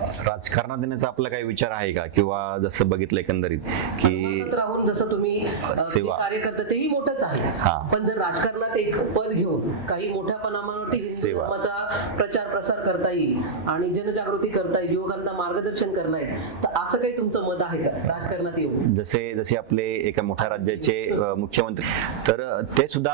राजकारणात येण्याचा आपला काही विचार आहे का, किंवा जसं बघितलं एकंदरीत की पदभारात राहून जसं तुम्ही सेवा. कार्य करता तेही मोठंच आहे, हा. पण जर राजकारणात एक पद घेऊन काही मोठ्या प्रमाणावरती हिंदू सेवा. धर्माचा प्रचार प्रसार करता येईल आणि जनजागृती करता येईल, युवकांना मार्गदर्शन करता येईल, तर असं काही तुमचं मत आहे का राजकारणात येऊन? जसे आपले एका मोठ्या राज्याचे मुख्यमंत्री, तर ते सुद्धा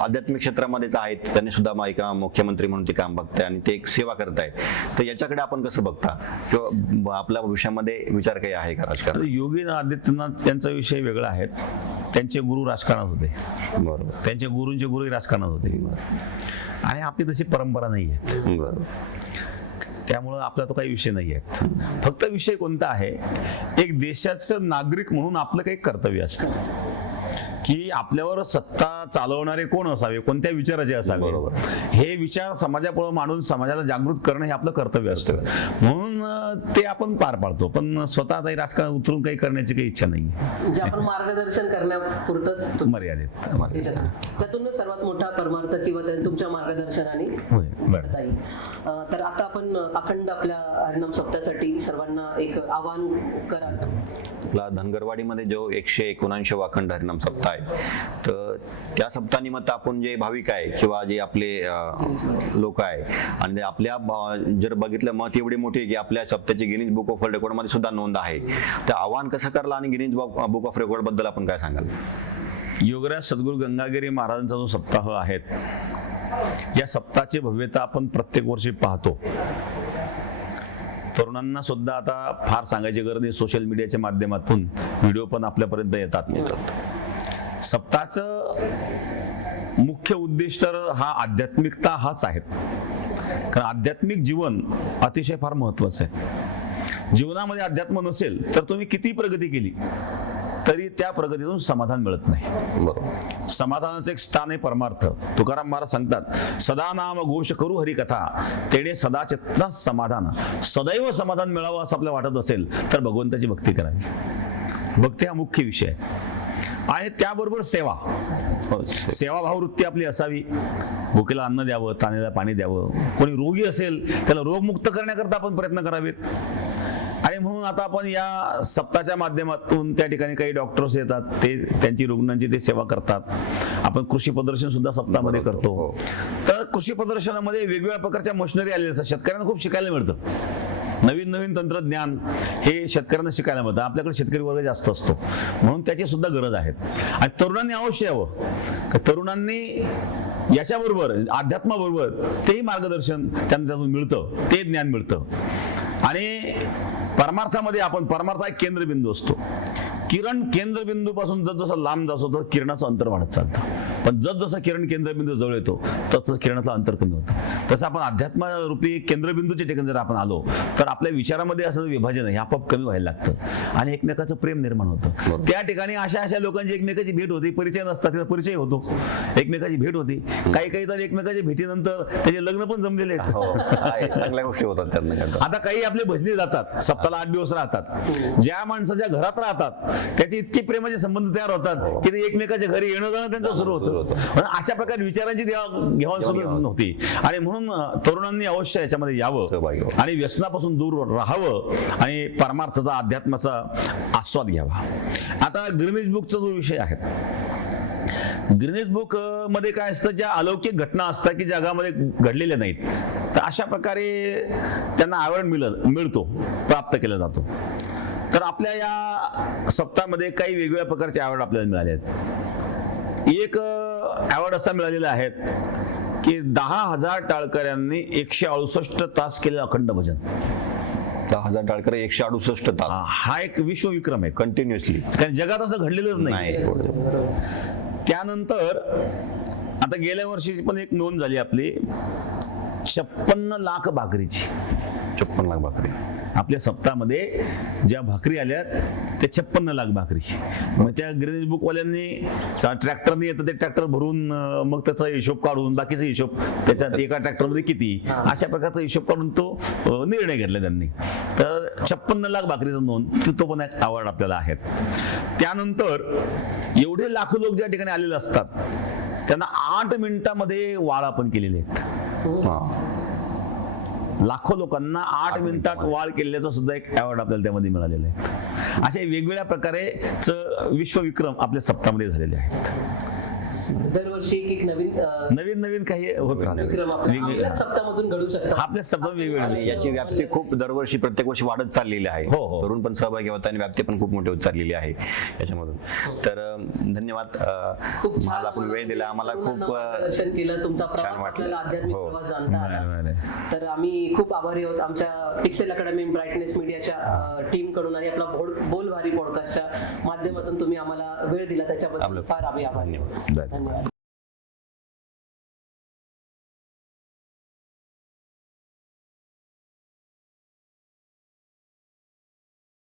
आध्यात्मिक क्षेत्रामध्येच आहेत, त्यांनी सुद्धा एका मुख्यमंत्री म्हणून ते काम बघताय आणि ते एक सेवा करतायत. तर याच्याकडे आपण कसं बघता, किंवा आपल्या भविष्यामध्ये विचार काही आहे का राजकारण? योगी आदित्यनाथ यांचा विषय वेगळा आहे. त्यांचे गुरु राजकारणात होते, बरोबर त्यांचे गुरूंचे गुरुही राजकारणात होते आणि आपली तशी परंपरा नाही आहे. बरोबर. त्यामुळं आपला तो काही विषय नाही आहे. फक्त विषय कोणता आहे, एक देशाचं नागरिक म्हणून आपलं काही कर्तव्य असतं की आपल्यावर सत्ता चालवणारे कोण असावे, कोणत्या विचाराचे असावे, बरोबर. हे विचार समाजापुढे मांडून समाजाला जागृत करणं हे आपलं कर्तव्य असतं. म्हणून ते आपण पार पाडतो, पण स्वतः आता राजकारणात उतरून काही करण्याची काही इच्छा नाही, म्हणजे आपण मार्गदर्शन करण्यापुरतच मर्यादित. त्यातूनच सर्वात मोठा परमार्थ किंवा तुमच्या मार्गदर्शनाने होय, बरं. करता येईल. तर आता आपण अखंड आपल्या हरिनाम सप्ताहासाठी सर्वांना एक आवाहन कराल. आपला धनगरवाडीमध्ये जो 179 अखंड हरिनाम सप्ताह आहे, तर त्या सप्ताहानिमित्त आपण जे भाविक आहे किंवा जे आपले लोक आहे, आणि आपल्या जर बघितलं मत एवढी मोठी आहे की आपल्या सप्ताहाची Guinness book of world record मध्ये सुद्धा नोंद आहे. तर आव्हान कसं करला आणि गिनीज बुक ऑफ रेकॉर्ड बद्दल आपण काय सांगाल? योगराज सद्गुरू गंगागिरी महाराजांचा जो सप्ताह आहे, या सप्ताहाची भव्यता आपण प्रत्येक वर्षी पाहतो. तरुणांना सुद्धा आता फार सांगायची गरज नाही, सोशल मीडियाच्या माध्यमातून व्हिडिओ पण आपल्यापर्यंत येतात. सप्ताहाचं मुख्य उद्देश तर हा आध्यात्मिकता हाच आहे, कारण आध्यात्मिक जीवन अतिशय फार महत्वाचं आहे. जीवनामध्ये अध्यात्म नसेल तर तुम्ही किती प्रगती केली तरी त्या प्रगतीतून समाधान मिळत नाही. बरोबर. समाधानाचं एक स्थान आहे परमार्थ. तुकाराम महाराज सांगतात, सदा नाम घोष करू हरिकथा, तेणे सदा चित्ता समाधान. सदैव समाधान मिळावं असं आपल्याला वाटत असेल तर भगवंताची भक्ती करावी. भक्ती हा मुख्य विषय आहे. आणि त्याबरोबर सेवा, सेवाभाववृत्ती आपली असावी. भुकेला अन्न द्यावं, तानेला पाणी द्यावं. कोणी रोगी असेल त्याला रोगमुक्त करण्याकरता आपण प्रयत्न करावेत. आणि म्हणून आता आपण या सप्ताहाच्या माध्यमातून त्या ठिकाणी काही डॉक्टर्स येतात, ते त्यांची रुग्णांची ते सेवा करतात. आपण कृषी प्रदर्शन सुद्धा सप्ताहामध्ये करतो. तर कृषी प्रदर्शनामध्ये वेगवेगळ्या प्रकारच्या मशिनरी आलेल्या असतात. शेतकऱ्यांना खूप शिकायला मिळतं. नवीन नवीन तंत्रज्ञान हे शेतकऱ्यांना शिकायला मिळतं. आपल्याकडे शेतकरी वर्ग जास्त असतो, म्हणून त्याची सुद्धा गरज आहे. आणि तरुणांनी अवश्य यावं. तरुणांनी याच्याबरोबर अध्यात्माबरोबर तेही मार्गदर्शन त्यांना त्यातून मिळतं, ते ज्ञान मिळतं. आणि परमार्थामध्ये आपण, परमार्थ एक केंद्रबिंदू असतो. किरण केंद्रबिंदूपासून जसं लांब जातो तर किरणाचं अंतर वाढत चालतं, पण जसं किरण केंद्रबिंदू जवळ येतो तसं किरणाचं अंतर कमी होतं. तसं आपण अध्यात्मरूपी केंद्रबिंदूच्या ठिकाणी जर आपण आलो तर आपल्या विचारामध्ये असं विभाजन आहे आपोआप कमी व्हायला लागतं आणि एकमेकाचं प्रेम निर्माण होतं. त्या ठिकाणी अशा लोकांची एकमेकाची भेट होती. परिचय नसतात त्याचा परिचय होतो, एकमेकाची भेट होती. काही तर एकमेकाच्या भेटीनंतर त्याचे लग्न पण जमलेले आहेत. चांगल्या गोष्टी होतात त्यांना. आता काही आपले भजनी जातात, सप्ताहाला 8 दिवस राहतात. ज्या माणसाच्या घरात राहतात त्याचे इतके प्रेमाचे संबंध तयार होतात की ते एकमेकाच्या घरी येणं जाणं त्यांचं सुरू होतं. अशा प्रकारे विचारांची देवाणघेवाण सुरू नव्हती. आणि म्हणून तरुणांनी अवश्य याच्यामध्ये यावं आणि व्यसनापासून दूर राहावं आणि परमार्थाचा, अध्यात्माचा आस्वाद घ्यावा. आता गिनीज बुकचा जो विषय आहे, गिनीज बुक मध्ये काय असतं, ज्या अलौकिक घटना असतात की जगामध्ये घडलेल्या नाहीत, तर अशा प्रकारे त्यांना आवरण मिळतो, प्राप्त केला जातो. तर आपल्या या सप्ताहामध्ये काही वेगवेगळ्या प्रकारचे अवॉर्ड आपल्याला मिळाले आहेत. एक अवॉर्ड असा मिळालेला आहे की 10,000 टाळकऱ्यांनी 168 तास केलेलं अखंड भजन. 10,000 टाळकर 168 तास, हा एक विश्वविक्रम आहे कंटिन्युअसली. कारण जगात असं घडलेलंच नाही. त्यानंतर आता गेल्या वर्षी पण एक नोंद झाली आपली 56 लाख भाकरीची. 56 लाख भाकरी आपल्या सप्ताहामध्ये ज्या भाकरी आल्या ते 56 लाख भाकरी. मग त्या गिनीज बुकवाल्यांनी ट्रॅक्टरने येतं, ते ट्रॅक्टर भरून मग त्याचा हिशोब काढून बाकीचा हिशोब त्याच्यात एका ट्रॅक्टरमध्ये किती, अशा प्रकारचा हिशोब काढून तो निर्णय घेतला त्यांनी. तर 56 लाख भाकरीचा नोंद, तो पण एक अवॉर्ड आपल्याला आहे. त्यानंतर एवढे लाखो लोक ज्या ठिकाणी आलेले असतात त्यांना 8 मिनिटामध्ये वाळ आपण केलेले आहेत. लाखो लोकांना 8 मिनिटात वाळ केल्याचा सुद्धा एक अवॉर्ड आपल्याला त्यामध्ये मिळालेला आहे. असे वेगवेगळ्या प्रकारे विश्वविक्रम आपल्या सप्ताहामध्ये झालेले आहेत. दरवर्षी एक नवीन काही होत राहतात. विक्रम आपल्याच सप्ताहामधून घडू शकतात. आपल्या सप्ताह वेगवेगळे आणि याची व्याप्ती खूप दरवर्षी प्रत्येक वर्षी वाढत चाललेली आहे. हो, हो. तरुण पण सहभागी होतात आणि व्याप्ती पण खूप मोठी होत चाललेली आहे याच्यामधून. तर धन्यवाद. खूप छान मला आपण वेळ दिला. आम्हाला खूप दर्शन केलं. तुमचा छान प्रवास वाटलं. आपल्याला आध्यात्मिक हो. प्रवास जाणता आला. बरं. तर आम्ही खूप आभारी आहोत आमच्या पिक्सेल अकॅडमी ब्राईटनेस मीडियाच्या टीम कडून आणि आपला बोल भारी पॉडकास्टच्या माध्यमातून तुम्ही आम्हाला वेळ दिला त्याच्याबद्दल फार आम्ही आभारी आहोत. धन्यवाद. धन्यवाद.